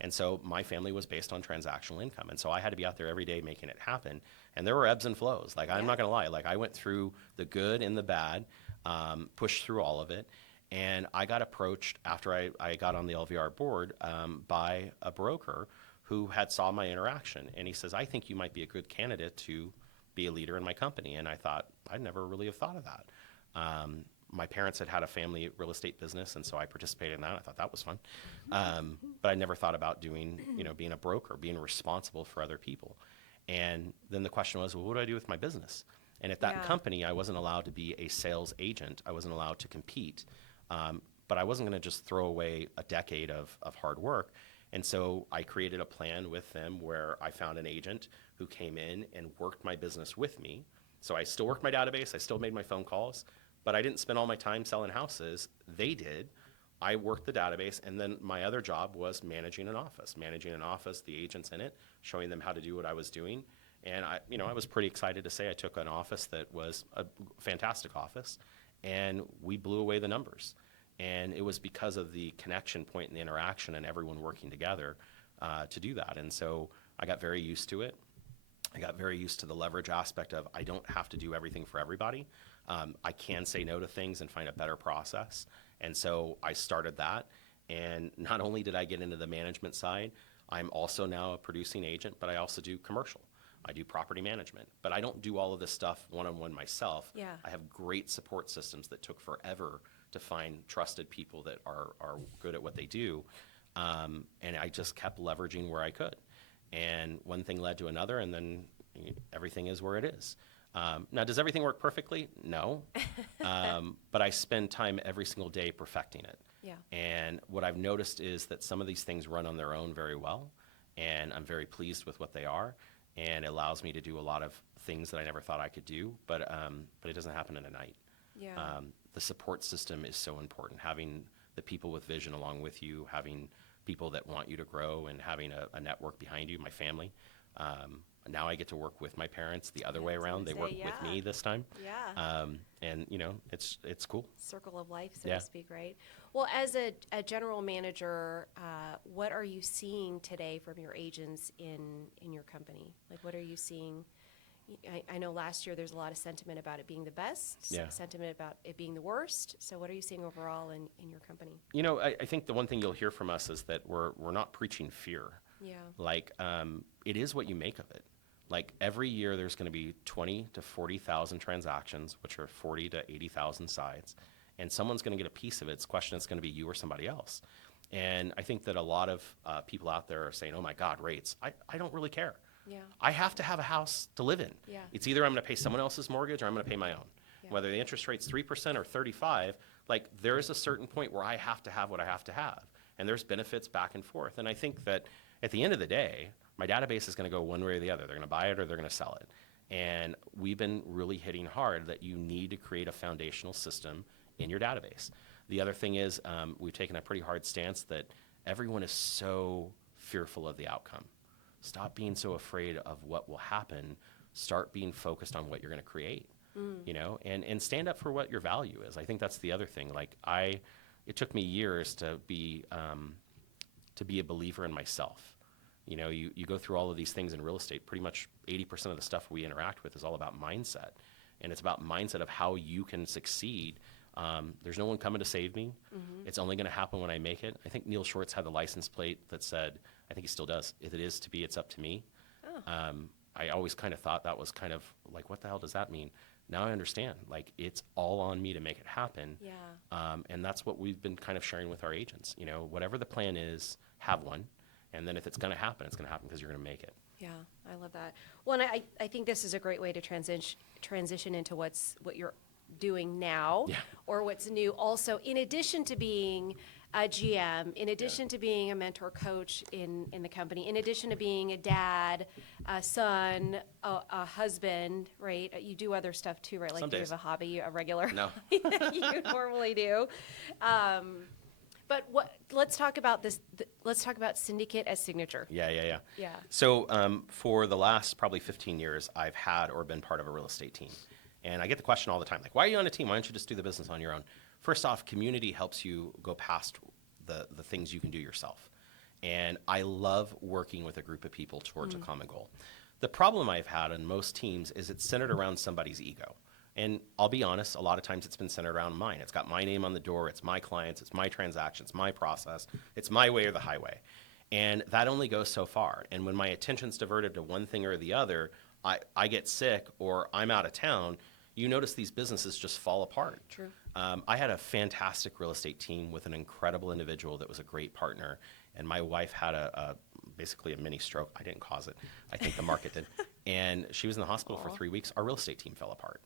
And so my family was based on transactional income. And so I had to be out there every day making it happen. And there were ebbs and flows. Like, I'm not going to lie. Like, I went through the good and the bad, pushed through all of it. And I got approached after I got on the LVR board by a broker who had saw my interaction. And he says, I think you might be a good candidate to be a leader in my company. And I thought, I'd never really have thought of that. My parents had a family real estate business, and so I participated in that. I thought that was fun. But I never thought about doing, being a broker, being responsible for other people. And then the question was, well, what do I do with my business? And at that company, I wasn't allowed to be a sales agent. I wasn't allowed to compete. But I wasn't going to just throw away a decade of hard work. And so I created a plan with them where I found an agent who came in and worked my business with me. So I still worked my database. I still made my phone calls. But I didn't spend all my time selling houses. They did. I worked the database, and then my other job was managing an office, the agents in it, showing them how to do what I was doing. And I was pretty excited to say I took an office that was a fantastic office, and we blew away the numbers. And it was because of the connection point and the interaction and everyone working together to do that. And so I got very used to it. I got very used to the leverage aspect of I don't have to do everything for everybody. I can say no to things and find a better process. And so I started that. And not only did I get into the management side, I'm also now a producing agent, but I also do commercial. I do property management. But I don't do all of this stuff one-on-one myself. Yeah. I have great support systems that took forever to find trusted people that are good at what they do. And I just kept leveraging where I could. And one thing led to another, and then everything is where it is. Now, does everything work perfectly? No. But I spend time every single day perfecting it. Yeah. And what I've noticed is that some of these things run on their own very well, and I'm very pleased with what they are, and it allows me to do a lot of things that I never thought I could do, but it doesn't happen in a night. Yeah. The support system is so important. Having the people with vision along with you, having people that want you to grow, and having a network behind you, my family. Now I get to work with my parents the other way around. They work with me this time. Yeah. And it's cool. Circle of life, so to speak, right? Well, as a general manager, what are you seeing today from your agents in your company? Like, what are you seeing? I know last year there's a lot of sentiment about it being the best, sentiment about it being the worst. So what are you seeing overall in your company? I think the one thing you'll hear from us is that we're not preaching fear. Yeah. Like, it is what you make of it. Like, every year there's going to be 20 to 40,000 transactions, which are 40 to 80,000 sides, and someone's going to get a piece of it. It's a question, it's going to be you or somebody else. And I think that a lot of people out there are saying, oh my God, rates. I don't really care. Yeah. I have to have a house to live in. Yeah. It's either I'm going to pay someone else's mortgage or I'm going to pay my own. Yeah. Whether the interest rate's 3% or 35, like there is a certain point where I have to have what I have to have. And there's benefits back and forth. And I think that at the end of the day, my database is going to go one way or the other. They're going to buy it or they're going to sell it. And we've been really hitting hard that you need to create a foundational system in your database. The other thing is we've taken a pretty hard stance that everyone is so fearful of the outcome. Stop being so afraid of what will happen. Start being focused on what you're going to create, you know, and stand up for what your value is. I think that's the other thing. Like it took me years to be a believer in myself. You know, you go through all of these things in real estate. Pretty much 80% of the stuff we interact with is all about mindset. And it's about mindset of how you can succeed. There's no one coming to save me. Mm-hmm. It's only going to happen when I make it. I think Neil Schwartz had the license plate that said, I think he still does, if it is to be, it's up to me. Oh. I always kind of thought that was kind of like, what the hell does that mean? Now I understand. Like, it's all on me to make it happen. Yeah. And that's what we've been kind of sharing with our agents. You know, whatever the plan is, have one. And then if it's going to happen, it's going to happen because you're going to make it. Yeah, I love that. Well, and I think this is a great way to transition into what you're doing now, Yeah. or what's new. Also, in addition to being a GM, in addition to being a mentor coach in the company, in addition to being a dad, a son, a husband, right? You do other stuff too, right? Like Some you days. have a hobby, a regular No. hobby that you normally do. But let's talk about this. Let's talk about Syndicate as Signature. Yeah. Yeah. So for the last probably 15 years, I've had or been part of a real estate team. And I get the question all the time, like, why are you on a team? Why don't you just do the business on your own? First off, community helps you go past the things you can do yourself. And I love working with a group of people towards a common goal. The problem I've had in most teams is it's centered around somebody's ego. And I'll be honest, a lot of times it's been centered around mine. It's got my name on the door. It's my clients. It's my transactions, my process. It's my way or the highway. And that only goes so far. And when my attention's diverted to one thing or the other, I get sick or I'm out of town, you notice these businesses just fall apart. True. I had a fantastic real estate team with an incredible individual that was a great partner. And my wife had basically a mini stroke. I didn't cause it. I think the market did. And she was in the hospital for 3 weeks. Our real estate team fell apart.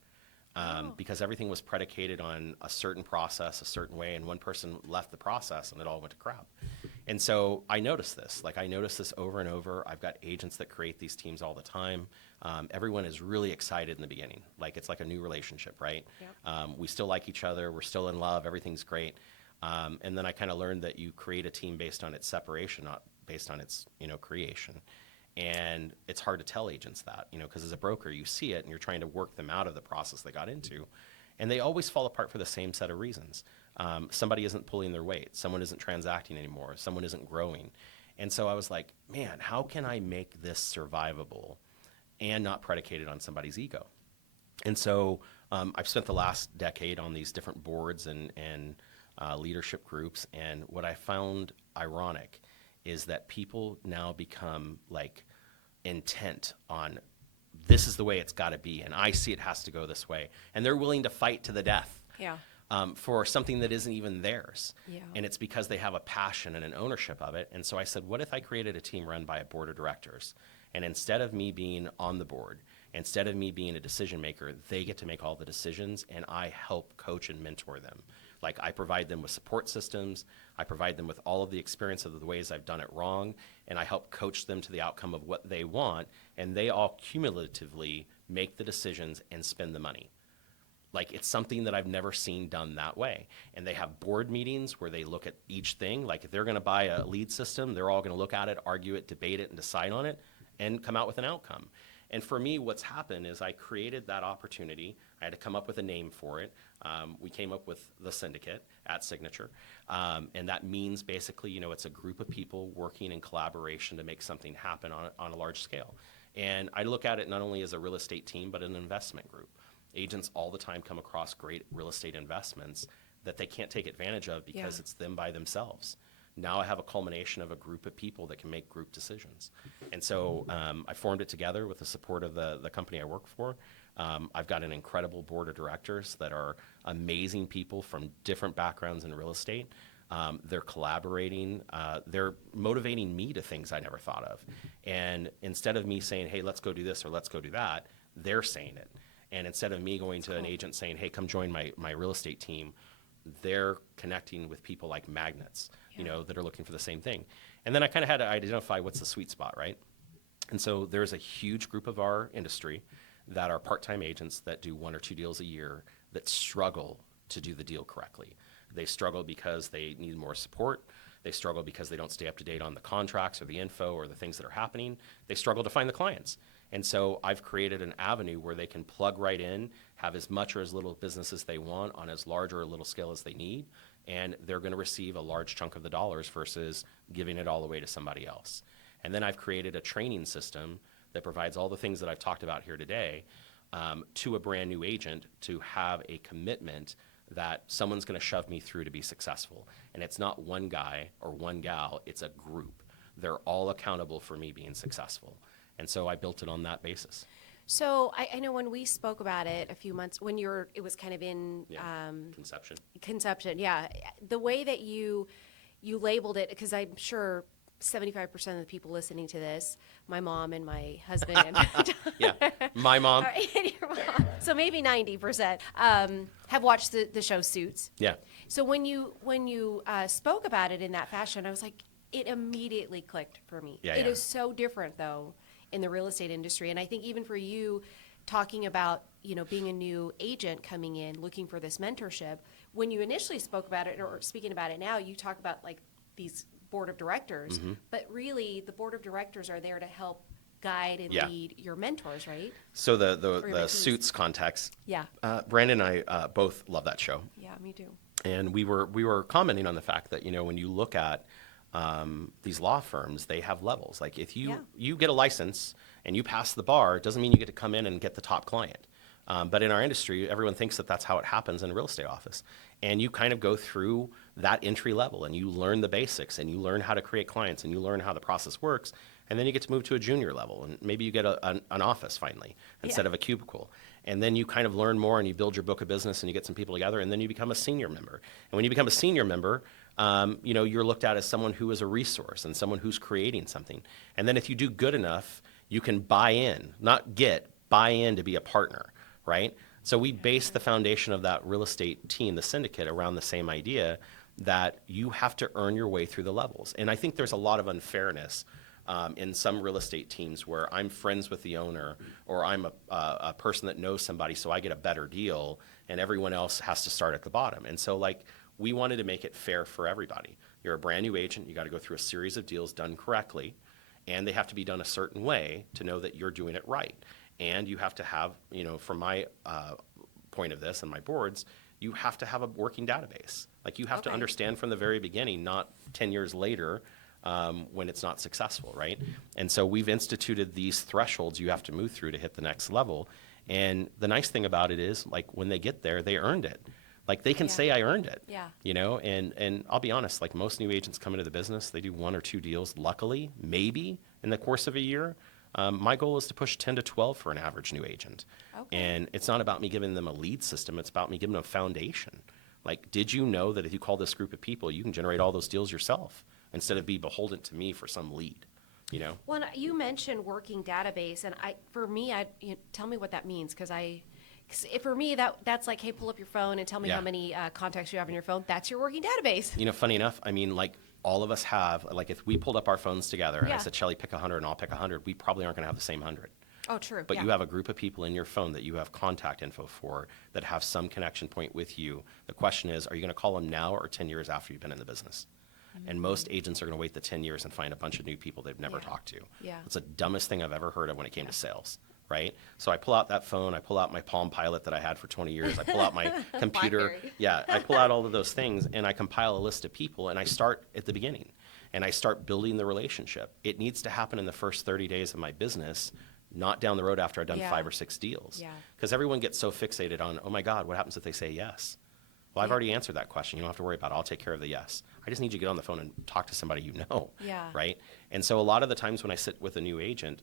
Because everything was predicated on a certain process, a certain way, and one person left the process and it all went to crap. And so I noticed this. Like, I noticed this over and over. I've got agents that create these teams all the time. Everyone is really excited in the beginning. Like, it's like a new relationship, right? Yep. We still like each other. We're still in love. Everything's great. And then I kind of learned that you create a team based on its separation, not based on its, creation. And it's hard to tell agents that, because as a broker, you see it and you're trying to work them out of the process they got into. And they always fall apart for the same set of reasons. Somebody isn't pulling their weight. Someone isn't transacting anymore. Someone isn't growing. And so I was like, man, how can I make this survivable and not predicated on somebody's ego? And so I've spent the last decade on these different boards and leadership groups. And what I found ironic is that people now become like intent on this is the way it's got to be, and I see it has to go this way. And they're willing to fight to the death for something that isn't even theirs. Yeah. And it's because they have a passion and an ownership of it. And so I said, what if I created a team run by a board of directors? And instead of me being on the board, instead of me being a decision maker, they get to make all the decisions, and I help coach and mentor them. Like, I provide them with support systems, I provide them with all of the experience of the ways I've done it wrong, and I help coach them to the outcome of what they want, and they all cumulatively make the decisions and spend the money. Like, it's something that I've never seen done that way. And they have board meetings where they look at each thing. Like, if they're going to buy a lead system, they're all going to look at it, argue it, debate it, and decide on it, and come out with an outcome. And for me, what's happened is I created that opportunity. I had to come up with a name for it. We came up with the Syndicate at Signature. And that means basically, it's a group of people working in collaboration to make something happen on a large scale. And I look at it not only as a real estate team, but an investment group. Agents all the time come across great real estate investments that they can't take advantage of because it's them by themselves. Now I have a culmination of a group of people that can make group decisions. And so I formed it together with the support of the company I work for. I've got an incredible board of directors that are amazing people from different backgrounds in real estate. They're collaborating. They're motivating me to things I never thought of. And instead of me saying, hey, let's go do this or let's go do that, they're saying it. And instead of me going to an agent saying, hey, come join my real estate team, they're connecting with people like magnets, that are looking for the same thing. And then I kind of had to identify what's the sweet spot, right? And so there's a huge group of our industry that are part-time agents that do 1 or 2 deals a year that struggle to do the deal correctly. They struggle because they need more support. They struggle because they don't stay up to date on the contracts or the info or the things that are happening. They struggle to find the clients. And so I've created an avenue where they can plug right in, have as much or as little business as they want on as large or a little scale as they need, and they're going to receive a large chunk of the dollars versus giving it all away to somebody else. And then I've created a training system that provides all the things that I've talked about here today to a brand new agent to have a commitment that someone's going to shove me through to be successful. And it's not one guy or one gal, it's a group. They're all accountable for me being successful. And so I built it on that basis. So I know when we spoke about it a few months, when it was kind of in conception, yeah. The way that you labeled it, because I'm sure 75% of the people listening to this, my mom and my husband, and yeah, my mom, and your mom, so maybe 90% have watched the show Suits. Yeah. So when you spoke about it in that fashion, I was like, it immediately clicked for me. Yeah, it yeah. is so different though in the real estate industry, and I think even for you, talking about being a new agent coming in, looking for this mentorship. When you initially spoke about it, or speaking about it now, you talk about like these board of directors, but really the board of directors are there to help guide and lead your mentors, right? So the Suits context. Yeah. Brandon and I both love that show. Yeah, me too. And we were commenting on the fact that when you look at these law firms, they have levels. Like if you get a license and you pass the bar, it doesn't mean you get to come in and get the top client. But in our industry, everyone thinks that that's how it happens in a real estate office. And you kind of go through that entry level and you learn the basics and you learn how to create clients and you learn how the process works. And then you get to move to a junior level and maybe you get an office finally instead of a cubicle. And then you kind of learn more and you build your book of business and you get some people together and then you become a senior member. And when you become a senior member, you're looked at as someone who is a resource and someone who's creating something. And then if you do good enough, you can buy in, buy in to be a partner, right? So we base the foundation of that real estate team, the Syndicate, around the same idea that you have to earn your way through the levels. And I think there's a lot of unfairness in some real estate teams where I'm friends with the owner or I'm a person that knows somebody so I get a better deal and everyone else has to start at the bottom. And so we wanted to make it fair for everybody. You're a brand new agent, you got to go through a series of deals done correctly, and they have to be done a certain way to know that you're doing it right. And you have to have, from my point of this and my boards, you have to have a working database. Like you have to understand from the very beginning, not 10 years later when it's not successful, right? And so we've instituted these thresholds you have to move through to hit the next level. And the nice thing about it is, like, when they get there, they earned it. Like they can say I earned it, and I'll be honest, like most new agents come into the business, they do 1 or 2 deals, luckily, maybe in the course of a year. My goal is to push 10 to 12 for an average new agent. Okay. And it's not about me giving them a lead system, it's about me giving them a foundation. Like, did you know that if you call this group of people, you can generate all those deals yourself instead of be beholden to me for some lead? Well, you mentioned working database, and tell me what that means, because for me, that's like, hey, pull up your phone and tell me how many contacts you have on your phone. That's your working database. Funny enough, all of us have, like, if we pulled up our phones together and I said, Shelly, pick 100 and I'll pick 100, we probably aren't going to have the same 100. Oh, true. But you have a group of people in your phone that you have contact info for that have some connection point with you. The question is, are you going to call them now or 10 years after you've been in the business? And most agents are going to wait the 10 years and find a bunch of new people they've never talked to. Yeah. It's the dumbest thing I've ever heard of when it came to sales, right? So I pull out that phone, I pull out my Palm Pilot that I had for 20 years, I pull out my computer. I pull out all of those things and I compile a list of people and I start at the beginning and I start building the relationship. It needs to happen in the first 30 days of my business, not down the road after I've done 5 or 6 deals. Because everyone gets so fixated on, oh my God, what happens if they say yes? Well, I've already answered that question. You don't have to worry about it. I'll take care of the yes. I just need you to get on the phone and talk to somebody you know, right? And so a lot of the times when I sit with a new agent,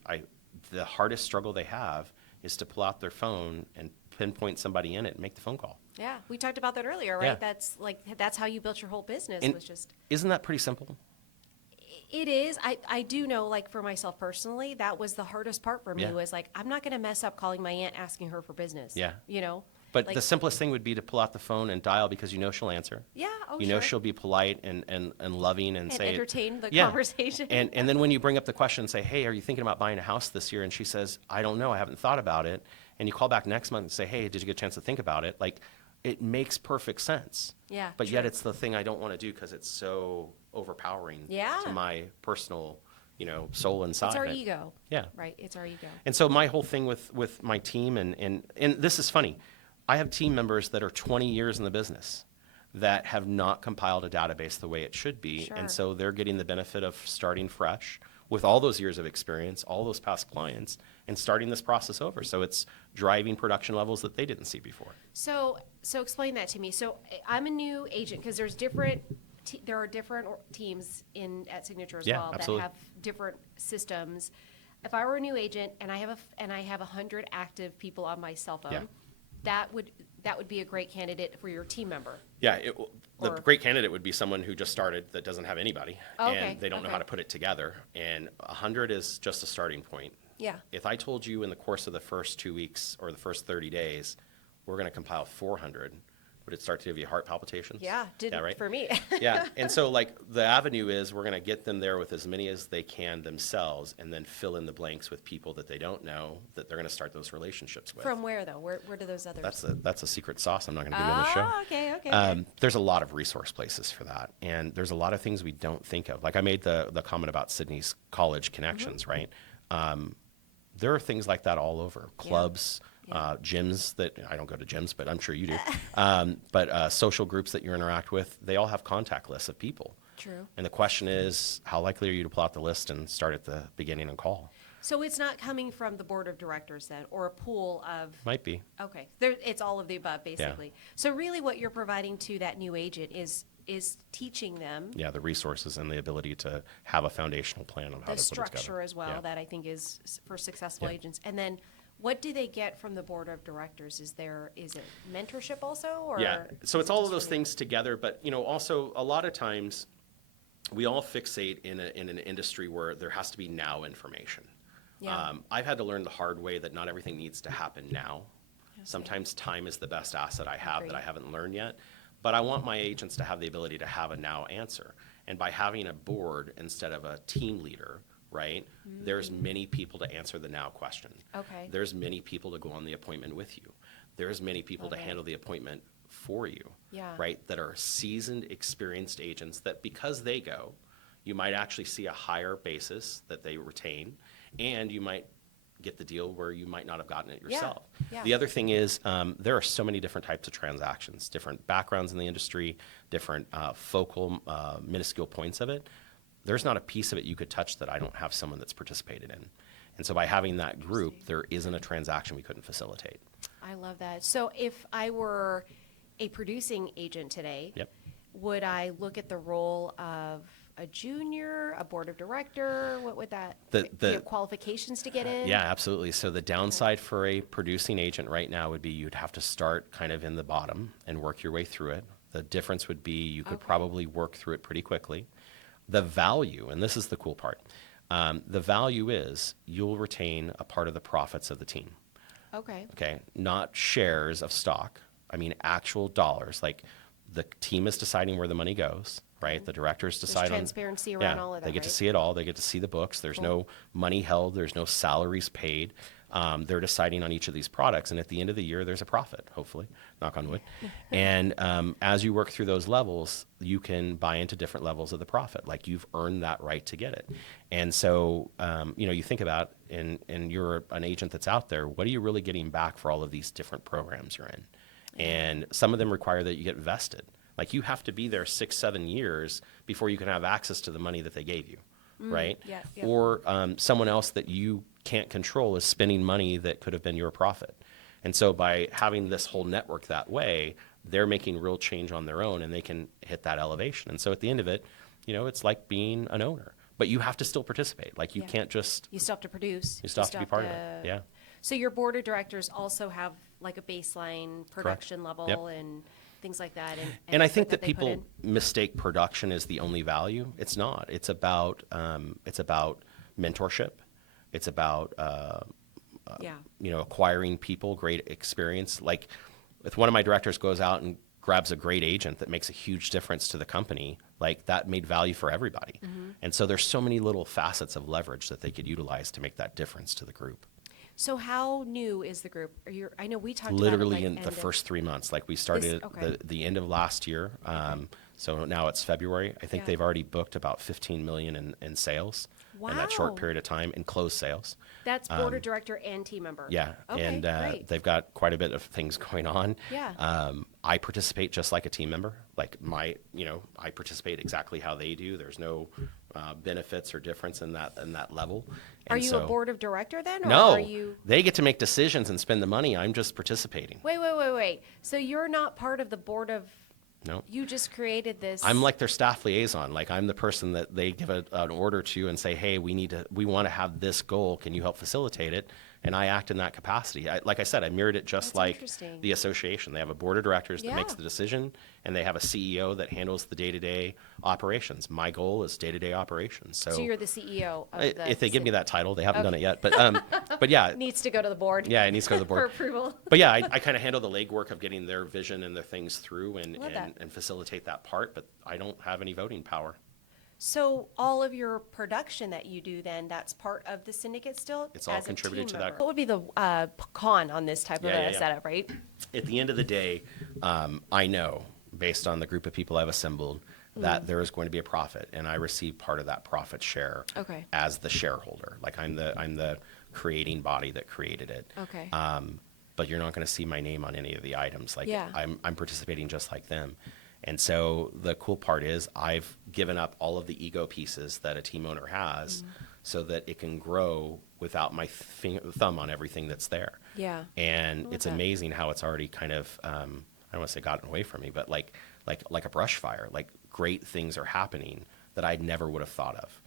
the hardest struggle they have is to pull out their phone and pinpoint somebody in it and make the phone call. Yeah, we talked about that earlier, right? Yeah. That's how you built your whole business. And was just. isn't that pretty simple? It is. I do know, like, for myself personally, that was the hardest part for me. Yeah. Was like, I'm not going to mess up calling my aunt asking her for business. Yeah. You know. But like, the simplest thing would be to pull out the phone and dial, because you know she'll answer. Yeah. Oh, You know she'll be polite and loving and say entertain the Yeah. conversation. And then when you bring up the question and say, hey, are you thinking about buying a house this year? And she says, I don't know, I haven't thought about it. And you call back next month and say, hey, did you get a chance to think about it? Like, it makes perfect sense. Yeah, But true. yet it's the thing I don't want to do because it's so overpowering Yeah. to my personal, soul inside. It's our But- ego. Yeah. Right. It's our ego. And so my whole thing with my team, and this is funny, I have team members that are 20 years in the business that have not compiled a database the way it should be. Sure. And so they're getting the benefit of starting fresh with all those years of experience, all those past clients, and starting this process over. So it's driving production levels that they didn't see before. So explain that to me. So I'm a new agent because there's there are different teams at Signature as Yeah, well absolutely. that have different systems. If I were a new agent and I have 100 active people on my cell phone, Yeah. that would be a great candidate for your team member. Yeah, the Or- great candidate would be someone who just started that doesn't have anybody, Oh, okay, and they don't know okay. how to put it together. And 100 is just a starting point. Yeah. If I told you in the course of the first 2 weeks or the first 30 days, we're going to compile 400, would it start to give you heart palpitations? Yeah, didn't right? for me. Yeah, and so like the avenue is we're going to get them there with as many as they can themselves, and then fill in the blanks with people that they don't know that they're going to start those relationships with. From where though? Where do those others? That's a secret sauce I'm not going to give you on the show. Oh, okay. There's a lot of resource places for that, and there's a lot of things we don't think of. Like I made the comment about Sydney's college connections, right? There are things like that all over. Clubs, gyms that, I don't go to gyms, but I'm sure you do. But social groups that you interact with, they all have contact lists of people. True. And the question is, how likely are you to pull out the list and start at the beginning and call? So it's not coming from the board of directors then, or a pool of. Might be. Okay, it's all of the above, basically. So really what you're providing to that new agent is teaching them Yeah, the resources and the ability to have a foundational plan on how the to put it structure together. as well Yeah. that I think is for successful Yeah. agents. And then what do they get from the board of directors? Is it mentorship also? Or Yeah, so is it's it all just of those really- things together, but also a lot of times we all fixate in an industry where there has to be now information. Yeah. I've had to learn the hard way that not everything needs to happen now. Sometimes time is the best asset I have that I Agreed. haven't learned yet. But I want my agents to have the ability to have a now answer. And by having a board instead of a team leader, right, there's many people to answer the now question. Okay. There's many people to go on the appointment with you. There's many people to Love it. handle the appointment for you, Yeah. right, that are seasoned, experienced agents that because they go, you might actually see a higher basis that they retain, and you might get the deal where you might not have gotten it yourself. yeah. The other thing is there are so many different types of transactions, different backgrounds in the industry, different focal, minuscule points of it. There's not a piece of it you could touch that I don't have someone that's participated in. And so by having that group, there isn't a transaction we couldn't facilitate. I love that. So if I were a producing agent today, Yep. would I look at the role of a junior, a board of director? What would that, The- do you have qualifications to get in? Yeah, absolutely. So the downside for a producing agent right now would be you'd have to start kind of in the bottom and work your way through it. The difference would be you could Okay. probably work through it pretty quickly. The value, and this is the cool part, the value is you'll retain a part of the profits of the team. Okay. Okay, not shares of stock. I mean actual dollars. Like the team is deciding where the money goes, right? The directors decide on transparency around all of that, They get to right? see it all. They get to see the books. There's no money held. There's no salaries paid. They're deciding on each of these products, and at the end of the year, there's a profit. Hopefully, knock on wood. And as you work through those levels, you can buy into different levels of the profit. Like you've earned that right to get it. And so, you think about, and you're an agent that's out there. What are you really getting back for all of these different programs you're in? And some of them require that you get vested. Like you have to be there 6-7 years before you can have access to the money that they gave you, right? yeah, yeah. Or someone else that you can't control is spending money that could have been your profit. And so by having this whole network that way, they're making real change on their own and they can hit that elevation. And so at the end of it, it's like being an owner, but you have to still participate. Like you Yeah. can't just, You still have to produce. you still have to be part of it. Yeah. So your board of directors also have like a baseline production level Yep. and things like that. And I effort think that they put people in? mistake production as the only value. It's not. It's about mentorship. It's about Yeah. acquiring people, great experience. Like if one of my directors goes out and grabs a great agent that makes a huge difference to the company, like that made value for everybody. And so there's so many little facets of leverage that they could utilize to make that difference to the group. So how new is the group? I know we talked Literally about it, in like, the end of- first 3 months. Like we started okay. the end of last year. So now it's February. I think Yeah. they've already booked about 15 million in sales in that short Wow. period of time and closed sales. That's board of director and team member. Yeah, Okay, and great. they've got quite a bit of things going on. Yeah. I participate just like a team member. Like I participate exactly how they do. There's no benefits or difference in that level. Are And you so, a board of director then? Or No, are you? they get to make decisions and spend the money. I'm just participating. Wait. So you're not part of the board of, No. you just created this. I'm like their staff liaison. Like I'm the person that they give an order to and say, hey, we want to have this goal. Can you help facilitate it? And I act in that capacity. Like I said, I mirrored it just That's like interesting. the association. They have a board of directors that makes Yeah. the decision, and they have a CEO that handles the day-to-day operations. My goal is day-to-day operations. So, So you're the CEO of the. if they give me that title, they haven't done Okay. it yet. But yeah, Needs to go to the board. yeah, it needs to go to the For board. approval. But yeah, I kind of handle the legwork of getting their vision and their things through Love that. and facilitate that part. But I don't have any voting power. So all of your production that you do then, that's part of the syndicate still? It's all as a contributed team to that. member? What would be the con on this type of Yeah, a yeah, yeah. setup, right? At the end of the day, I know, based on the group of people I've assembled, that there is going to be a profit, and I receive part of that profit share Okay. as the shareholder. Like I'm the creating body that created it. Okay. But you're not going to see my name on any of the items. Like Yeah. I'm participating just like them. And so the cool part is I've given up all of the ego pieces that a team owner has so that it can grow without my thumb on everything that's there. Yeah. And love it's that. amazing how it's already kind of, I don't want to say gotten away from me, but like a brush fire, like great things are happening that I never would have thought of.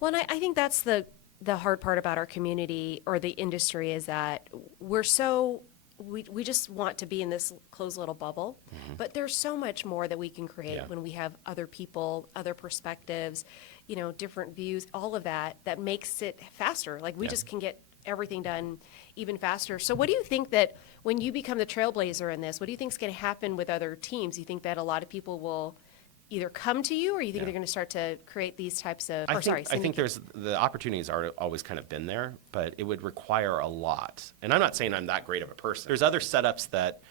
Well, and I think that's the hard part about our community or the industry is that we just want to be in this closed little bubble, but there's so much more that we can create Yeah. when we have other people, other perspectives, different views, all of that makes it faster. Like we Yeah. just can get everything done even faster. So what do you think that when you become the trailblazer in this, what do you think is going to happen with other teams? You think that a lot of people will either come to you or you think Yeah. they're going to start to create these types of, I or sorry, think there's the opportunities are always kind of been there, but it would require a lot. And I'm not saying I'm that great of a person. There's other setups that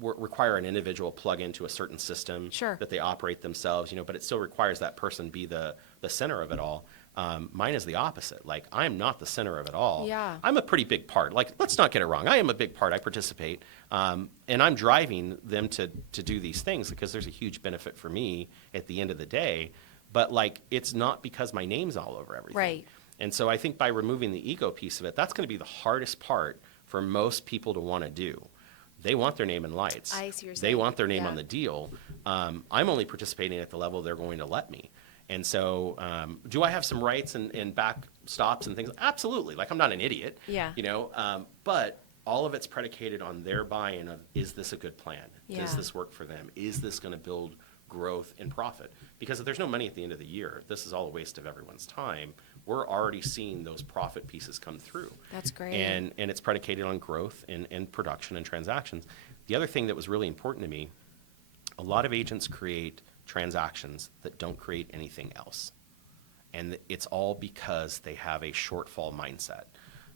require an individual plug into a certain system Sure. that they operate themselves, but it still requires that person be the center of it all. Mine is the opposite. Like I'm not the center of it all. Yeah. I'm a pretty big part. Like let's not get it wrong. I am a big part. I participate, and I'm driving them to do these things because there's a huge benefit for me at the end of the day. But like it's not because my name's all over everything. Right. And so I think by removing the ego piece of it, that's going to be the hardest part for most people to want to do. They want their name in lights. I see what you're They saying. want their name Yeah. on the deal. I'm only participating at the level they're going to let me. And so, do I have some rights and back stops and things? Absolutely. Like I'm not an idiot. Yeah. But all of it's predicated on their buy-in of, is this a good plan? Yeah. Does this work for them? Is this going to build growth and profit? Because if there's no money at the end of the year, this is all a waste of everyone's time. We're already seeing those profit pieces come through. That's great. And it's predicated on growth and production and transactions. The other thing that was really important to me, a lot of agents create transactions that don't create anything else. And it's all because they have a shortfall mindset.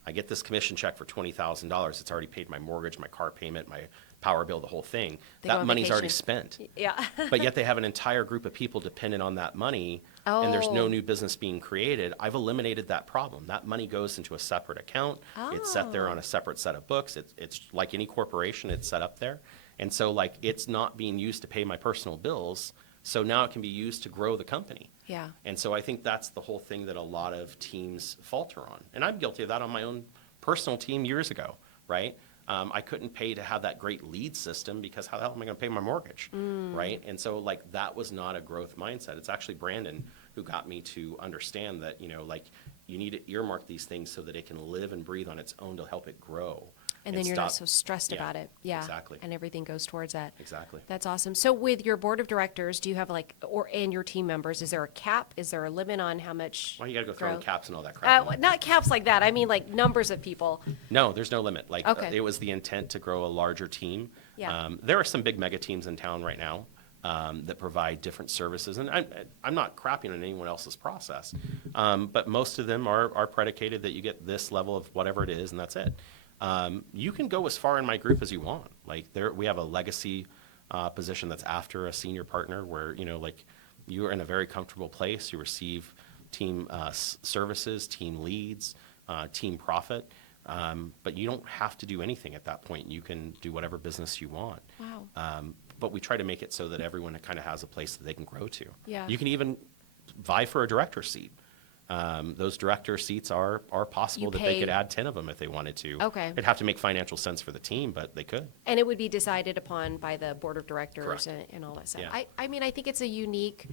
I get this commission check for $20,000. It's already paid my mortgage, my car payment, my power bill, the whole thing. They go That on money's already vacation. spent. Yeah. But yet they have an entire group of people dependent on that money, and there's no Oh. new business being created. I've eliminated that problem. That money goes into a separate account. It's set there on a separate set of books. It's like any corporation, it's set up there. And so like it's not being used to pay my personal bills, so now it can be used to grow the company. Yeah. And so I think that's the whole thing that a lot of teams falter on. And I'm guilty of that on my own personal team years ago, right? I couldn't pay to have that great lead system because how the hell am I going to pay my mortgage, right? And so like that was not a growth mindset. It's actually Brandon who got me to understand that, like you need to earmark these things so that it can live and breathe on its own to help it grow. And then you're not stop- so stressed Yeah, about it. Yeah. exactly. And everything goes towards that. Exactly. That's awesome. So with your board of directors, do you have and your team members, is there a cap? Is there a limit on how much? Why you gotta go throwing growth? caps and all that crap? Not caps like that. I mean like numbers of people. No, there's no limit. Like, Okay. it was the intent to grow a larger team. Yeah. There are some big mega teams in town right now that provide different services, and I'm not crapping on anyone else's process, but most of them are predicated that you get this level of whatever it is, and that's it. You can go as far in my group as you want. Like, we have a legacy position that's after a senior partner, where like you are in a very comfortable place. You receive team services, team leads, team profit. But you don't have to do anything at that point. You can do whatever business you want. Wow. But we try to make it so that everyone kind of has a place that they can grow to. Yeah. You can even vie for a director seat. Those director seats are possible You that they could pay- add 10 of them if they wanted to. Okay. It'd have to make financial sense for the team, but they could. And it would be decided upon by the board of directors Correct. and all that stuff. Yeah. I mean, I think it's a unique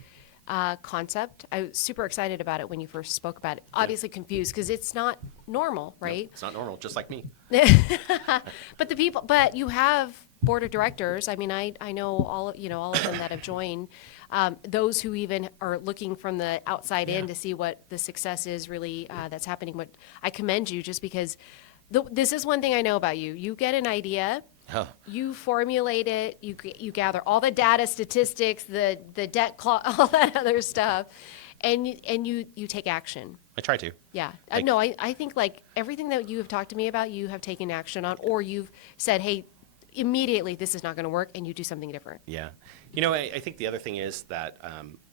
concept. I was super excited about it when you first spoke about it. Obviously confused because it's not normal, No, right? it's not normal, just like me. But you have board of directors. I mean, I know all of them that have joined. Those who even are looking from the outside in to see what the success is really that's happening. But I commend you just because this is one thing I know about you. You get an idea. Huh. You formulate it. You gather all the data, statistics, the debt clause, all that other stuff, and you take action. I try to. Yeah. Like- No, I think like everything that you have talked to me about, you have taken action on, or you've said, hey, immediately this is not going to work, and you do something different. Yeah. I think the other thing is that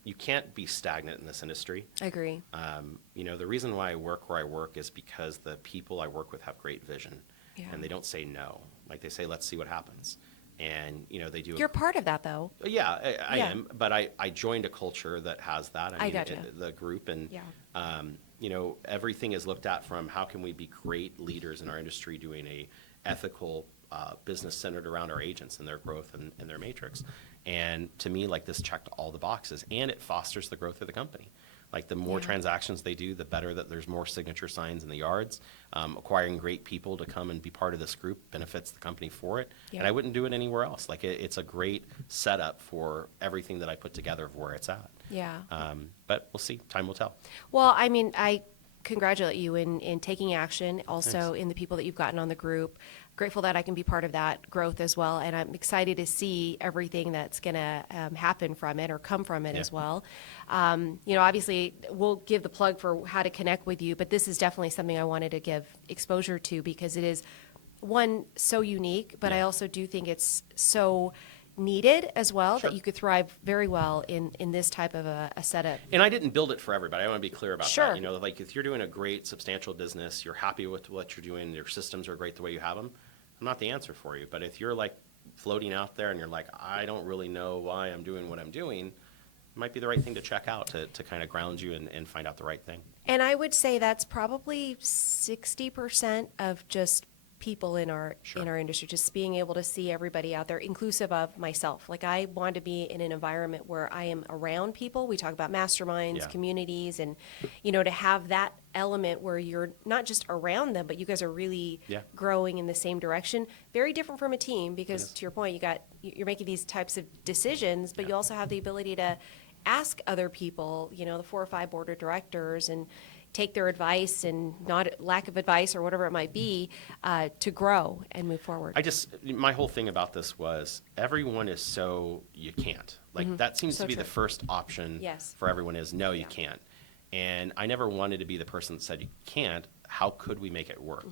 you can't be stagnant in this industry. I agree. The reason why I work where I work is because the people I work with have great vision, Yeah. and they don't say no. Like, they say, let's see what happens. And, they do. You're part of that, though. Yeah, I Yeah. am. But I joined a culture that has that. I gotcha. The group. And, Yeah. everything is looked at from how can we be great leaders in our industry doing a ethical business centered around our agents and their growth and their matrix. And to me, like, this checked all the boxes, and it fosters the growth of the company. Like, the more Yeah. transactions they do, the better that there's more signature signs in the yards. Acquiring great people to come and be part of this group benefits the company for it. Yeah. And I wouldn't do it anywhere else. Like, it's a great setup for everything that I put together of where it's at. Yeah. But we'll see. Time will tell. Well, I mean, I congratulate you in taking action, also in the people that you've gotten on the group. Grateful that I can be part of that growth as well, and I'm excited to see everything that's going to happen from it or come from it Yeah. as well. Obviously, we'll give the plug for how to connect with you, but this is definitely something I wanted to give exposure to because it is, one, so unique, but I Yeah. also do think it's so needed as well Sure. that you could thrive very well in this type of a setup. And I didn't build it for everybody. I want to be clear about Sure. that. Like, if you're doing a great, substantial business, you're happy with what you're doing, your systems are great the way you have them, I'm not the answer for you. But if you're, like, floating out there and you're like, I don't really know why I'm doing what I'm doing, it might be the right thing to check out to kind of ground you and find out the right thing. And I would say that's probably 60% of just people in our industry, just being able to see everybody out there, inclusive of myself. Like, I want to be in an environment where I am around people. We talk about masterminds, Yeah. communities, and to have that element where you're not just around them, but you guys are really Yeah. growing in the same direction. Very different from a team because, is. to your point, you're making these types of decisions, but Yeah. you also have the ability to ask other people, the 4 or 5 board of directors, and take their advice and not lack of advice or whatever it might be to grow and move forward. My whole thing about this was everyone is so you can't. Like, that seems So to be true. the first option Yes. for everyone is no, you Yeah. can't. And I never wanted to be the person that said you can't. How could we make it work?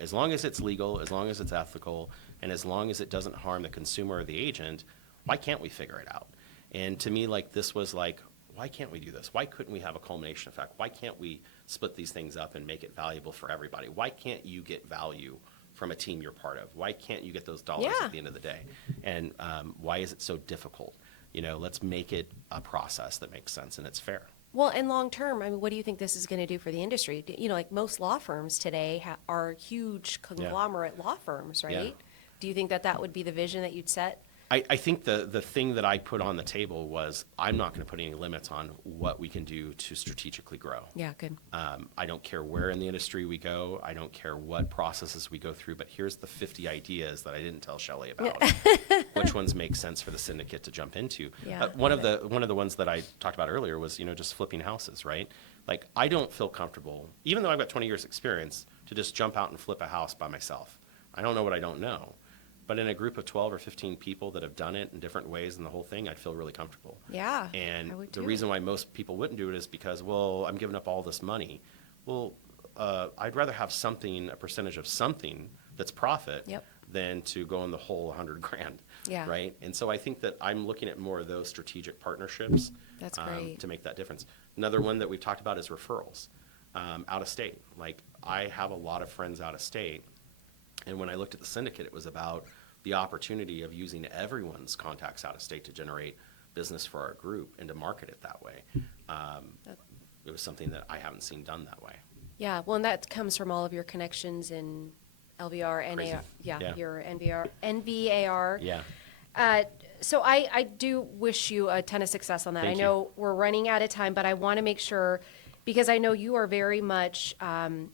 As long as it's legal, as long as it's ethical, and as long as it doesn't harm the consumer or the agent, why can't we figure it out? And to me, like, this was like, why can't we do this? Why couldn't we have a culmination effect? Why can't we split these things up and make it valuable for everybody? Why can't you get value from a team you're part of? Why can't you get those dollars Yeah. at the end of the day? And why is it so difficult? Let's make it a process that makes sense and it's fair. Well, and long term, I mean, what do you think this is going to do for the industry? Like most law firms today are huge conglomerate law firms, right? Yeah. Do you think that would be the vision that you'd set? I think the thing that I put on the table was I'm not going to put any limits on what we can do to strategically grow. Yeah, good. I don't care where in the industry we go. I don't care what processes we go through. But here's the 50 ideas that I didn't tell Shelly about. Which ones make sense for the syndicate to jump into? Yeah, one of the ones that I talked about earlier was just flipping houses, right? Like I don't feel comfortable, even though I've got 20 years experience, to just jump out and flip a house by myself. I don't know what I don't know. But in a group of 12 or 15 people that have done it in different ways and the whole thing, I'd feel really comfortable. Yeah, And I would the too. reason why most people wouldn't do it is because, well, I'm giving up all this money. Well, I'd rather have something, a percentage of something that's profit Yep. than to go in the whole 100 grand. Yeah. Right? And so I think that I'm looking at more of those strategic partnerships That's great. to make that difference. Another one that we've talked about is referrals out of state. Like I have a lot of friends out of state. And when I looked at the syndicate, it was about the opportunity of using everyone's contacts out of state to generate business for our group and to market it that way. It was something that I haven't seen done that way. Yeah, well, and that comes from all of your connections in LVR, Crazy. NAR, Yeah. your NVAR. Yeah. So I do wish you a ton of success on that. Thank I know we're running out of time, but I want to make sure, because I know you are very much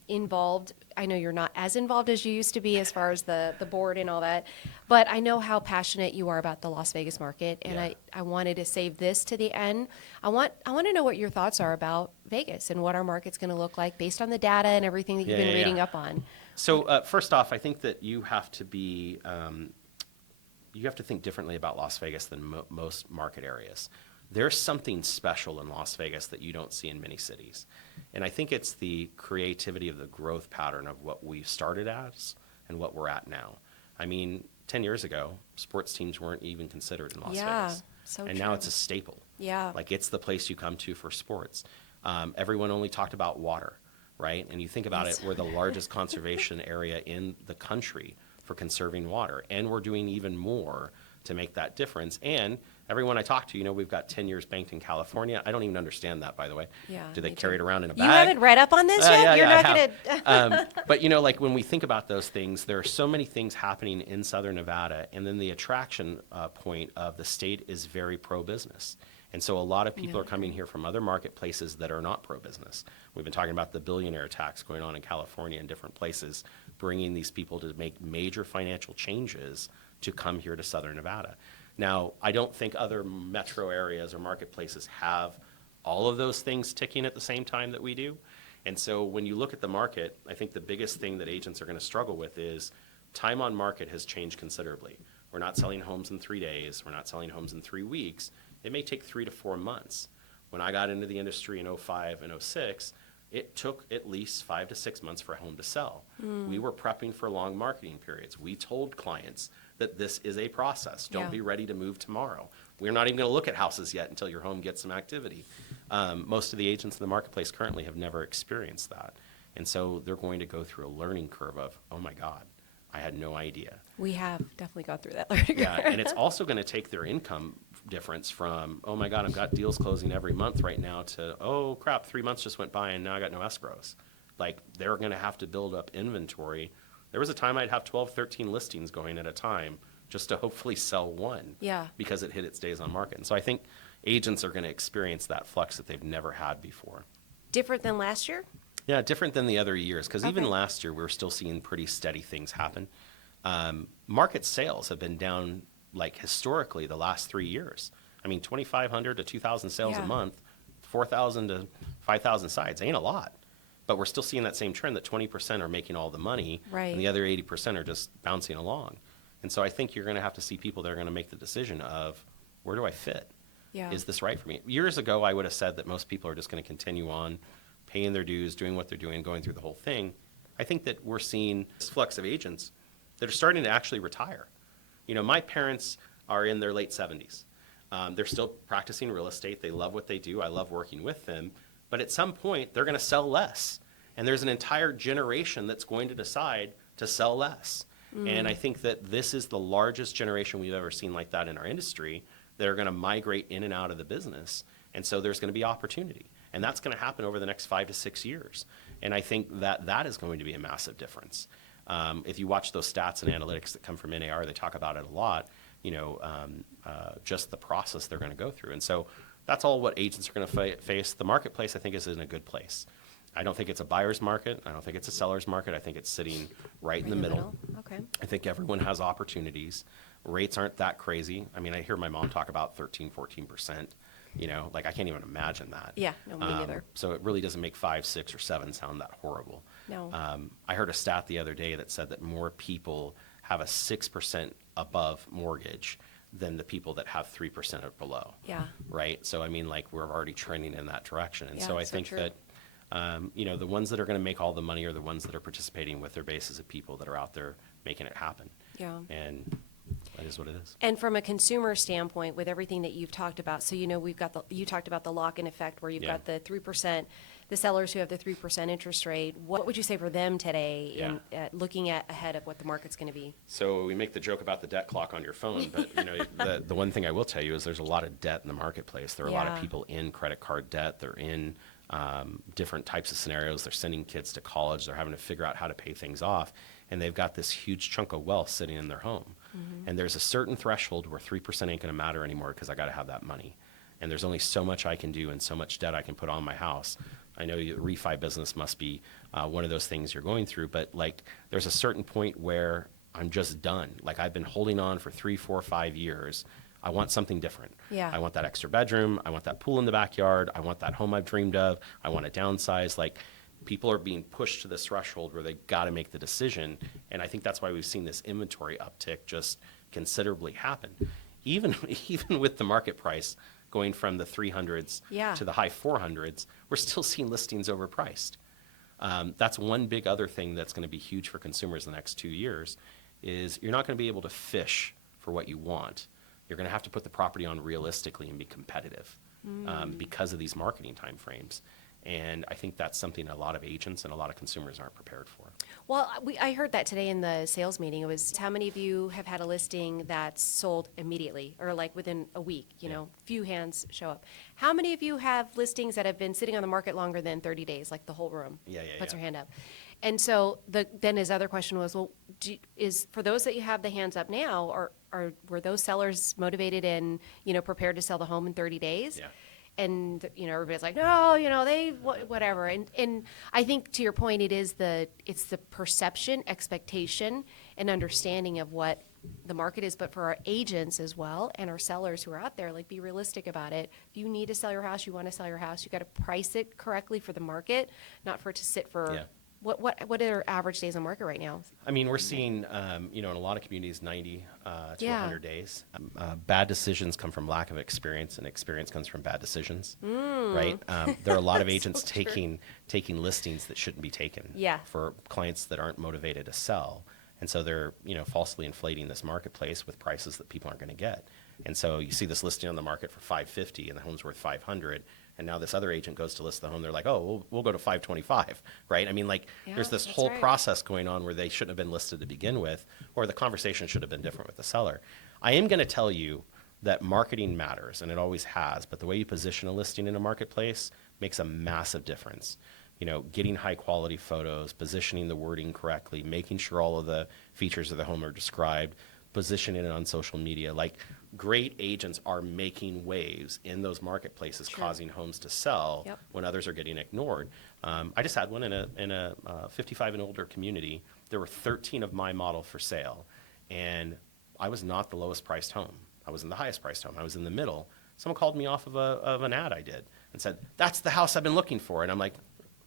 involved. I know you're not as involved as you used to be as far as the board and all that, but I know how passionate you are about the Las Vegas market, and Yeah. I wanted to save this to the end. I want to know what your thoughts are about Vegas and what our market's going to look like based on the data and everything that you've been reading up on. So first off, I think that you have to be, you have to think differently about Las Vegas than most market areas. There's something special in Las Vegas that you don't see in many cities. And I think it's the creativity of the growth pattern of what we've started as and what we're at now. I mean, 10 years ago, sports teams weren't even considered in Las Vegas. So and true. now it's a staple. Yeah. Like it's the place you come to for sports. Everyone only talked about water, right? And you think about it, we're the largest conservation area in the country for conserving water. And we're doing even more to make that difference. And everyone I talk to, we've got 10 years banked in California. I don't even understand that, by the way. Yeah, Do they me carry too. it around in a bag? You haven't read up on this yet? Yeah, You're yeah, not I going to. have. But like when we think about those things, there are so many things happening in Southern Nevada, and then the attraction point of the state is very pro-business. And so a lot of people are coming here from other marketplaces that are not pro-business. We've been talking about the billionaire tax going on in California and different places, bringing these people to make major financial changes to come here to Southern Nevada. Now, I don't think other metro areas or marketplaces have all of those things ticking at the same time that we do. And so when you look at the market, I think the biggest thing that agents are going to struggle with is time on market has changed considerably. We're not selling homes in 3 days. We're not selling homes in 3 weeks. It may take 3 to 4 months. When I got into the industry in 05 and 06, it took at least 5 to 6 months for a home to sell. We were prepping for long marketing periods. We told clients that this is a process. Don't be ready to move tomorrow. We're not even going to look at houses yet until your home gets some activity. Most of the agents in the marketplace currently have never experienced that. And so they're going to go through a learning curve of, oh my God, I had no idea. We have definitely gone through that learning Yeah, curve. and it's also going to take their income difference from, oh my God, I've got deals closing every month right now, to, oh crap, 3 months just went by and now I got no escrows. Like they're going to have to build up inventory. There was a time I'd have 12, 13 listings going at a time just to hopefully sell one. Yeah. Because it hit its days on market. And so I think agents are going to experience that flux that they've never had before. Different than last year? Yeah, different than the other years, because even Okay. last year we were still seeing pretty steady things happen. Market sales have been down like historically the last 3 years. I mean, 2,500 to 2,000 sales Yeah. a month, 4,000 to 5,000 sides ain't a lot. But we're still seeing that same trend that 20% are making all the money, Right. and the other 80% are just bouncing along. And so I think you're going to have to see people that are going to make the decision of, where do I fit? Yeah. Is this right for me? Years ago, I would have said that most people are just going to continue on paying their dues, doing what they're doing, going through the whole thing. I think that we're seeing this flux of agents that are starting to actually retire. My parents are in their late 70s. They're still practicing real estate. They love what they do. I love working with them. But at some point, they're going to sell less. And there's an entire generation that's going to decide to sell less. And I think that this is the largest generation we've ever seen like that in our industry that are going to migrate in and out of the business. And so there's going to be opportunity. And that's going to happen over the next 5 to 6 years. And I think that that is going to be a massive difference. If you watch those stats and analytics that come from NAR, they talk about it a lot. just the process they're going to go through. And so that's all what agents are going to face. The marketplace, I think, is in a good place. I don't think it's a buyer's market. I don't think it's a seller's market. I think it's sitting right in the middle. Okay. I think everyone has opportunities. Rates aren't that crazy. I mean, I hear my mom talk about 13, 14%. Like I can't even imagine that. Yeah, no, me neither. So it really doesn't make 5, 6, or 7 sound that horrible. No. I heard a stat the other day that said that more people have a 6% above mortgage than the people that have 3% or below. Yeah. Right? So, I mean, like, we're already trending in that direction. And Yeah, so I so think true. that, the ones that are going to make all the money are the ones that are participating with their bases of people that are out there making it happen. Yeah. And that is what it is. And from a consumer standpoint, with everything that you've talked about, so you talked about the lock-in effect where you've got the 3%, the sellers who have the 3% interest rate. What would you say for them today in looking at ahead of what the market's going to be? So we make the joke about the debt clock on your phone, but the one thing I will tell you is there's a lot of debt in the marketplace. There are a lot of Yeah. people in credit card debt. They're in different types of scenarios. They're sending kids to college. They're having to figure out how to pay things off, and they've got this huge chunk of wealth sitting in their home. And there's a certain threshold where 3% ain't going to matter anymore because I got to have that money. And there's only so much I can do and so much debt I can put on my house. I know the refi business must be one of those things you're going through, but like there's a certain point where I'm just done. Like I've been holding on for 3, 4, 5 years. I want something different. Yeah. I want that extra bedroom. I want that pool in the backyard. I want that home I've dreamed of. I want to downsize. Like people are being pushed to this threshold where they got to make the decision. And I think that's why we've seen this inventory uptick just considerably happen. Even with the market price going from the 300s Yeah. to the high 400s, we're still seeing listings overpriced. That's one big other thing that's going to be huge for consumers in the next 2 years is you're not going to be able to fish for what you want. You're going to have to put the property on realistically and be competitive because of these marketing timeframes. And I think that's something a lot of agents and a lot of consumers aren't prepared for. Well, I heard that today in the sales meeting. It was how many of you have had a listing that's sold immediately or like within a week, few hands show up. How many of you have listings that have been sitting on the market longer than 30 days, like the whole room? Puts her hand up. And so then his other question was, well, is for those that you have the hands up now, were those sellers motivated and, prepared to sell the home in 30 days? Yeah. And, everybody's like, no, whatever. And I think to your point, it's the perception, expectation, and understanding of what the market is. But for our agents as well and our sellers who are out there, like be realistic about it. If you need to sell your house, you want to sell your house, you got to price it correctly for the market, not for it to sit for what are average days on market right now? I mean, we're seeing, in a lot of communities, 90 to Yeah. 100 days. Bad decisions come from lack of experience, and experience comes from bad decisions, right? There are a lot of agents So true. taking listings that shouldn't be taken Yeah. for clients that aren't motivated to sell. And so they're, falsely inflating this marketplace with prices that people aren't going to get. And so you see this listing on the market for $550 and the home's worth $500. And now this other agent goes to list the home. They're like, oh, we'll go to $525, right? I mean, like, Yeah, there's this that's whole right. process going on where they shouldn't have been listed to begin with, or the conversation should have been different with the seller. I am going to tell you that marketing matters, and it always has, but the way you position a listing in a marketplace makes a massive difference. Getting high quality photos, positioning the wording correctly, making sure all of the features of the home are described, positioning it on social media. Like, great agents are making waves in those marketplaces, causing homes to sell when others are getting ignored. I just had one in a 55 and older community. There were 13 of my model for sale, and I was not the lowest priced home. I was in the highest priced home. I was in the middle. Someone called me off of an ad I did and said, "That's the house I've been looking for." And I'm like,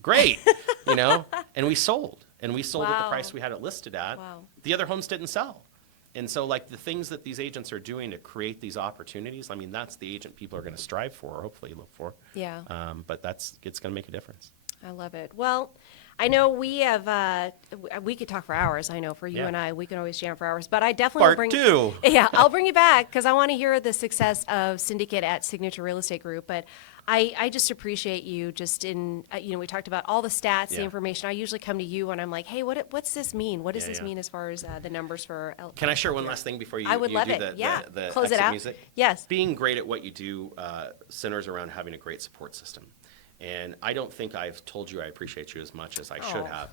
"Great," and we sold. And we sold at the Wow. price we had it listed at. Wow. The other homes didn't sell. And so, like, the things that these agents are doing to create these opportunities, I mean, that's the agent people are going to strive for, or hopefully look for. Yeah. But it's going to make a difference. I love it. Well, I know we have, we could talk for hours. I know for you Yeah. and I, we can always jam for hours, but I definitely will Part bring. 2. Yeah, I'll bring you back because I want to hear the success of Syndicate at Signature Real Estate Group. But I just appreciate you just in, we talked about all the stats, the Yeah. information. I usually come to you and I'm like, hey, what's this mean? What does Yeah, this yeah. mean as far as the numbers for Can I share one last thing before you, I would you love do it. Yeah. the Close it exit out. music? Yes. Being great at what you do centers around having a great support system. And I don't think I've told you I appreciate you as much as I should Oh. have.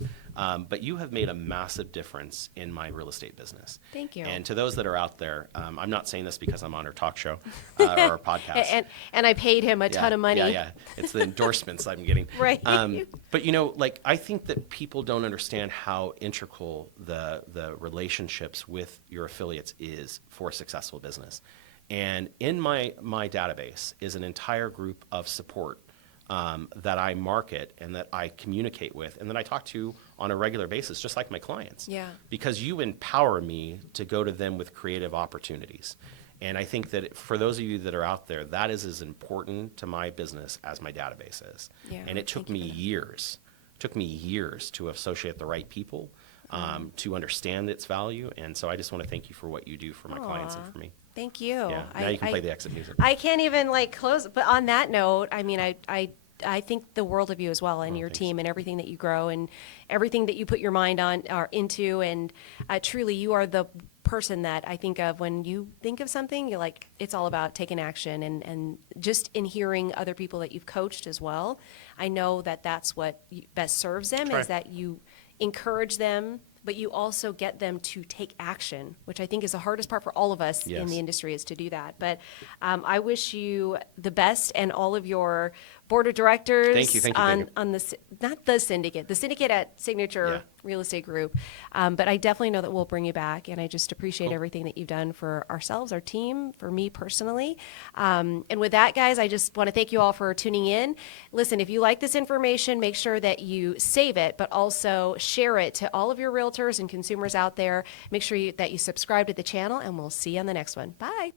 But you have made a massive difference in my real estate business. Thank you. And to those that are out there, I'm not saying this because I'm on our talk show or our podcast. And I paid him a ton of money. Yeah. It's the endorsements I'm getting. Right. But I think that people don't understand how integral the relationships with your affiliates is for a successful business. And in my database is an entire group of support that I market and that I communicate with and that I talk to on a regular basis, just like my clients. Yeah. Because you empower me to go to them with creative opportunities. And I think that for those of you that are out there, that is as important to my business as my database is. Yeah, And it took me years. Took me years to associate the right people, to understand its value. And so I just want to thank you for what you do for my clients and for me. Thank you. Yeah. Now you can play the exit music. I can't even close. But on that note, I mean, I think the world of you as well and your thanks. team and everything that you grow and everything that you put your mind on or into. And truly, you are the person that I think of when you think of something. You're like, it's all about taking action and just in hearing other people that you've coached as well. I know that that's what best serves them is that you encourage them, but you also get them to take action, which I think is the hardest part for all of us in the industry is to do that. But I wish you the best and all of your board of directors Thank you, on the syndicate at Signature Real Estate Group. But I definitely know that we'll bring you back, and I just appreciate everything that you've done for ourselves, our team, for me personally. And with that, guys, I just want to thank you all for tuning in. Listen, if you like this information, make sure that you save it, but also share it to all of your realtors and consumers out there. Make sure that you subscribe to the channel, and we'll see you on the next one. Bye.